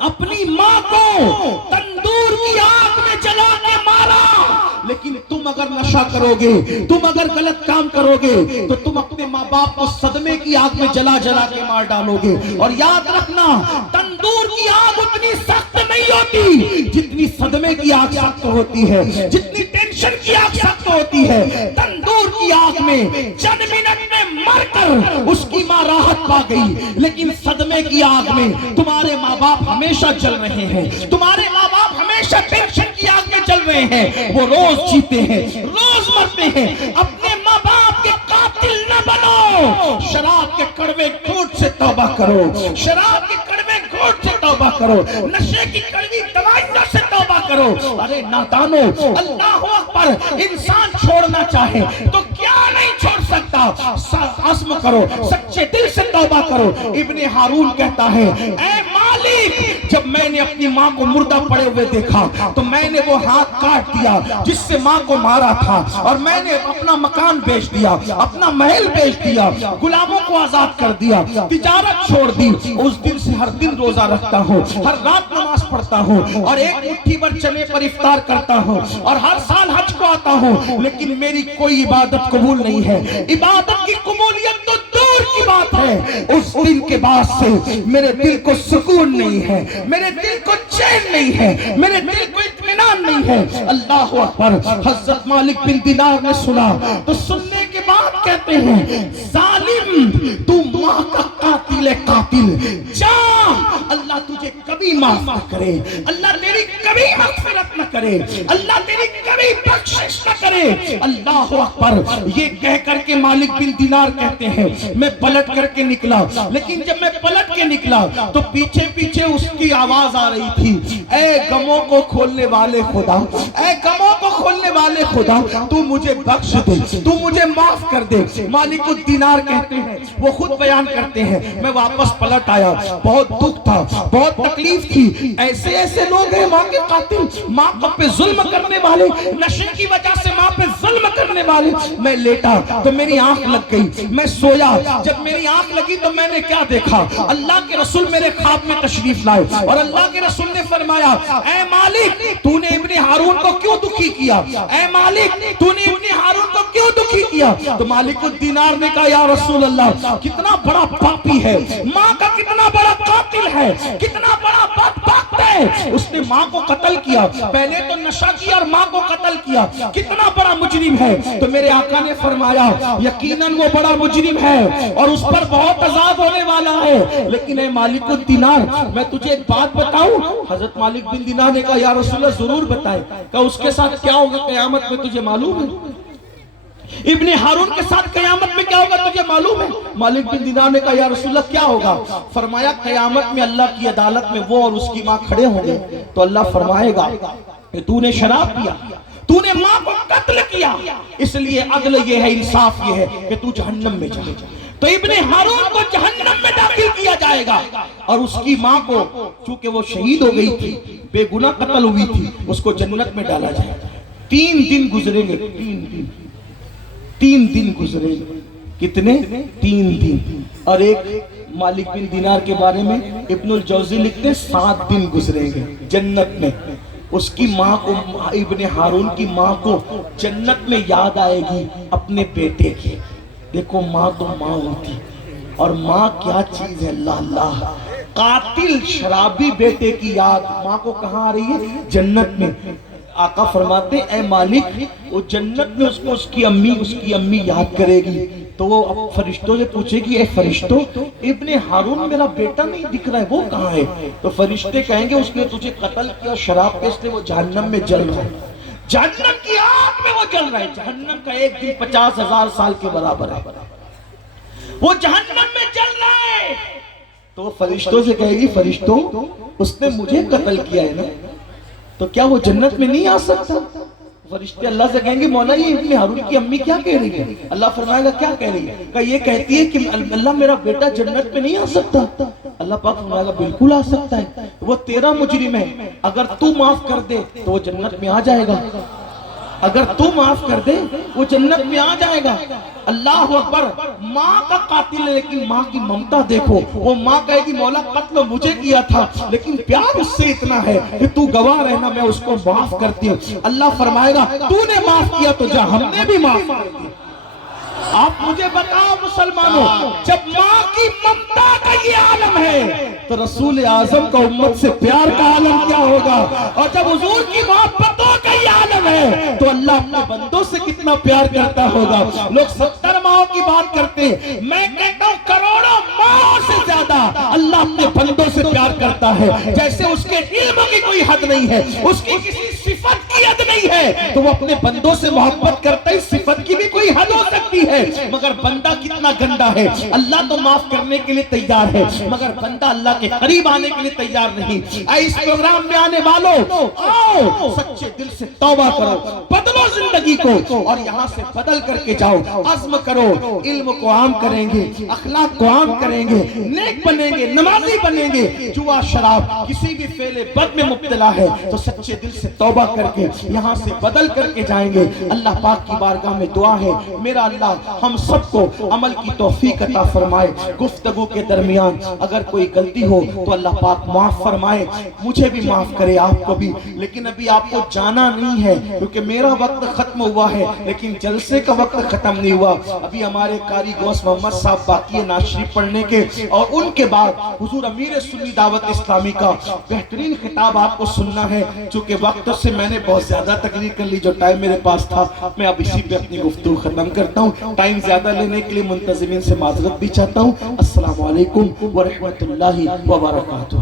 اپنی ماں کو تندور کی آگ میں جلا کے مارا. لیکن تم اگر نشہ کرو گے، تم اگر غلط کام کرو گے تو تم اپنے ماں باپ کو صدمے کی آگ میں جلا جلا کے مار ڈالو گے. اور یاد رکھنا تندور کی آگ اتنی سخت نہیں ہوتی جتنی صدمے کی آگ سخت ہوتی ہے، جتنی ٹینشن کی آگ سخت ہوتی ہے. تندور کی آگ میں چند منٹ میں مر کر اس کی ماں راحت پا گئی، لیکن صدمے کی آگ میں تمہارے ماں باپ ہمیشہ جل رہے ہیں، تمہارے ماں باپ ہمیشہ ٹینشن کی آگ میں جل رہے ہیں. وہ روز جیتے ہیں، روز مرتے ہیں. اپنے ماں باپ کے قاتل نہ بنو. شراب کے کڑوے گھونٹ سے توبہ کرو، شراب کے کڑوے گھونٹ سے توبہ کرو، نشے کی کڑوی دوائیوں سے توبہ کرو. ارے نادانو، اللہ اکبر. انسان چھوڑنا چاہے تو کیا نہیں چھوڑ سکتا. عزم کرو، سچے دل سے توبہ کرو. ابن ہارون کہتا ہے اے مالک جب میں نے اپنی ماں کو مردہ پڑے ہوئے دیکھا تو میں نے وہ ہاتھ کاٹ دیا جس سے ماں کو مارا تھا، اور میں نے اپنا مکان بیچ دیا، اپنا محل بیچ دیا، غلاموں کو آزاد کر دیا، تجارت چھوڑ دی۔ اس دن سے ہر دن روزہ رکھتا ہوں، ہر رات نماز پڑھتا ہوں، اور ایک مٹھی بھر چنے پر افطار کرتا ہوں، اور ہر سال حج کو آتا ہوں، لیکن میری کوئی عبادت قبول نہیں ہے۔ عبادت کی قبولیت تو دور کی بات ہے، اس دن کے بعد سے میرے دل کو سکون نہیں ہے، میرے دل کو چین نہیں ہے، میرے دل کو اطمینان نہیں ہے۔ اللہ اکبر۔ حضرت مالک بن دینار نے سنا تو سننے کے بعد کہتے ہیں، ظالم تو ماں کا قاتل ہے، قاتل، جا، اللہ تجھے کبھی معاف نہ کرے، اللہ تیری کبھی مغفرت نہ کرے، اللہ تیری کبھی بخشش نہ کرے۔ اللہ اکبر۔ یہ کہہ کر کے مالک بن دینار کہتے ہیں، میں پلٹ کر کے نکلا، لیکن جب میں پلٹ کے نکلا تو پیچھے پیچھے اس کی آواز آ رہی تھی، اے غموں کو کھولنے والے خدا، اے غموں کو کھولنے والے خدا، تو مجھے بخش دے، تو مجھے معاف کر دے۔ مالک الدینار کہتے ہیں، وہ خود بیان کرتے ہیں، میں واپس پلٹ آیا، بہت دکھ تھا، بہت تکلیف تھی، ایسے ایسے لوگ ہیں ماں کے قاتل، ماں پہ ظلم کرنے والے، نشے کی وجہ سے ماں پہ ظلم کرنے والے۔ میں لیٹا تو میری آنکھ لگ گئی، میں سویا، جب میری آنکھ لگی تو میں نے کیا دیکھا، اللہ کے رسول میرے خواب میں تشریف لائے، اور اللہ کے رسول نے فرمایا، اے مالک تو نے ابن ہارون کو کیوں دکھی کیا، اے مالک تو نے ابن ہارون کو کیوں دکھی کیا؟ تو مالک الدینار نے کہا، یا رسول اللہ، کتنا بڑا پاپی ہے، ماں کا کتنا بڑا قاتل ہے، کتنا بڑا بدبخت ہے، اس نے ماں کو قتل کیا، پہلے تو نشہ کیا اور ماں کو قتل کیا، کتنا بڑا مجرم ہے۔ تو میرے آقا نے فرمایا، یقیناً وہ بڑا مجرم ہے اور اس پر بہت عذاب ہونے والا ہے، لیکن اے مالک الدینار، میں تجھے ایک بات بتاؤں؟ حضرت مالک بن دینار نے کہا، یا رسول اللہ ضرور بتائے۔ کہ اس کے ساتھ کیا ہوگا قیامت میں تجھے معلوم ہے؟ ابن ہارون کے ساتھ قیامت میں کیا ہوگا تجھے معلوم ہے؟ مالک بن دینار نے کہا، یا رسول اللہ کیا ہوگا؟ فرمایا، قیامت میں اللہ کی عدالت میں وہ اور اس کی ماں کھڑے ہوں گے، تو اللہ فرمائے گا کہ تو نے شراب پیا، تو نے ماں کو قتل کیا، اس لیے عدل یہ ہے، انصاف یہ ہے کہ تو جہنم میں جائے۔ تو ابن ہارون کو جہنم میں داخل کیا جائے گا، اور اس کی ماں کو، چونکہ وہ شہید ہو گئی تھی، بے گناہ قتل ہوئی تھی، اس کو جنت میں ڈالا جائے گا۔ 3 دن گزریں گے، 3 دن گزرے، کتنے؟ 3 دن۔ اور ایک مالک بن دینار کے بارے میں ابن الجوزی لکھتے 7 دن گزریں گے جنت میں۔ اس کی ماں کو، ابن ہارون کی ماں کو جنت میں یاد آئے گی اپنے بیٹے کی۔ دیکھو ماں تو ماں ہوتی، اور ماں کیا چیز ہے، اللہ اللہ۔ قاتل شرابی بیٹے کی یاد ماں کو کہاں آ رہی ہے؟ جنت میں۔ آقا فرماتے، اے مالک، وہ جنت میں اس کو اس کی امی یاد کرے گی، تو وہ اب فرشتوں سے پوچھے گی، اے فرشتوں، ابن ہارون میرا بیٹا نہیں دکھ رہا ہے، وہ کہاں ہے؟ تو فرشتے کہیں گے، اس نے تجھے قتل کیا شراب کے، اس لیے وہ جہنم میں جل رہا ہے، جہنم کی آگ میں وہ جل رہا ہے۔ جہنم کا ایک دن 50,000 سال کے برابر ہے، وہ جہنم میں جل رہا ہے۔ تو وہ فرشتوں سے کہے گی، فرشتوں، اس نے مجھے قتل کیا ہے نا، تو کیا وہ جنت میں نہیں آ سکتا؟ فرشتے اللہ سے کہیں گے، مولا یہ ابن ہارون کی امی کیا کہہ رہی ہے؟ اللہ فرمائے گا، کیا کہہ رہی ہے؟ کہ یہ کہتی ہے کہ اللہ میرا بیٹا جنت میں نہیں آ سکتا۔ اللہ پاک فرمائے گا، بالکل آ سکتا ہے، وہ تیرا مجرم ہے، اگر تو معاف کر دے تو وہ جنت میں آ جائے گا، اگر تو معاف کر دے وہ جنت میں آ جائے گا۔ اللہ اکبر۔ ماں کا قاتل ہے، لیکن ماں کی ممتا دیکھو، وہ ماں کہے گی، مولا قتل مجھے کیا تھا، لیکن پیار اس سے اتنا ہے کہ تو گواہ رہنا، میں اس کو معاف کرتی ہوں۔ اللہ فرمائے گا، تو نے معاف کیا تو جا، ہم نے بھی معاف کر دیا۔ آپ مجھے بتاؤ مسلمانوں، جب ماں کی ممتا کا یہ عالم ہے تو رسول اعظم کا امت سے پیار کا عالم کیا ہوگا؟ اور جب حضور کی محبتوں کا یہ عالم ہے تو اللہ اپنے بندوں سے کتنا پیار کرتا ہوگا۔ لوگ 70 ماہوں کی بات کرتے ہیں، میں کہتا ہوں کروڑوں ماہوں سے زیادہ اللہ اپنے بندوں سے پیار کرتا ہے۔ جیسے اس کے علم کی کوئی حد نہیں ہے، اس کی کسی صفت کی حد نہیں ہے، تو وہ اپنے بندوں سے محبت کرتا ہے۔ صفت کی بھی کوئی حد ہو سکتی ہے، مگر بندہ کتنا گندا ہے۔ اللہ تو معاف کرنے کے لیے تیار ہے، مگر بندہ اللہ کے قریب آنے کے لیے تیار نہیں۔ اے اس پروگرام میں آنے والوں، آؤ سچے دل سے توبہ کرو، بدلو زندگی کو اور یہاں سے بدل کر کے جاؤ. عزم کرو, علم کو عام کریں گے, اخلاق کو عام کریں گے, نیک بنیں گے, نمازی بنیں گے. جوا شراب کسی بھی فعل بد میں مبتلا ہے تو سچے دل سے توبہ کر کے یہاں سے بدل کر کے جائیں گے. اللہ پاک کی بارگاہ میں دعا ہے, میرا اللہ ہم سب کو عمل کی توفیق عطا فرمائے. گفتگو کے درمیان اگر کوئی غلطی ہو تو اللہ پاک معاف فرمائے, مجھے بھی معاف کرے, آپ کو بھی. لیکن ابھی آپ کو جانا نہیں ہے کیونکہ میرا وقت ختم ہوا ہے لیکن جلسے کا وقت ختم نہیں ہوا. ابھی ہمارے قاری غوث محمد صاحب باقی نعت شریف پڑھنے کے, اور ان کے بعد حضور امیر سنی دعوت اسلامی کا بہترین خطاب آپ کو سننا ہے. چونکہ وقت سے میں نے بہت زیادہ تقریر کر لی, جو ٹائم میرے پاس تھا میں اب اسی پہ اپنی گفتگو ختم کرتا ہوں. ٹائم زیادہ لینے کے لیے منتظمین سے معذرت بھی چاہتا ہوں. السلام علیکم ورحمۃ اللہ وبرکاتہ.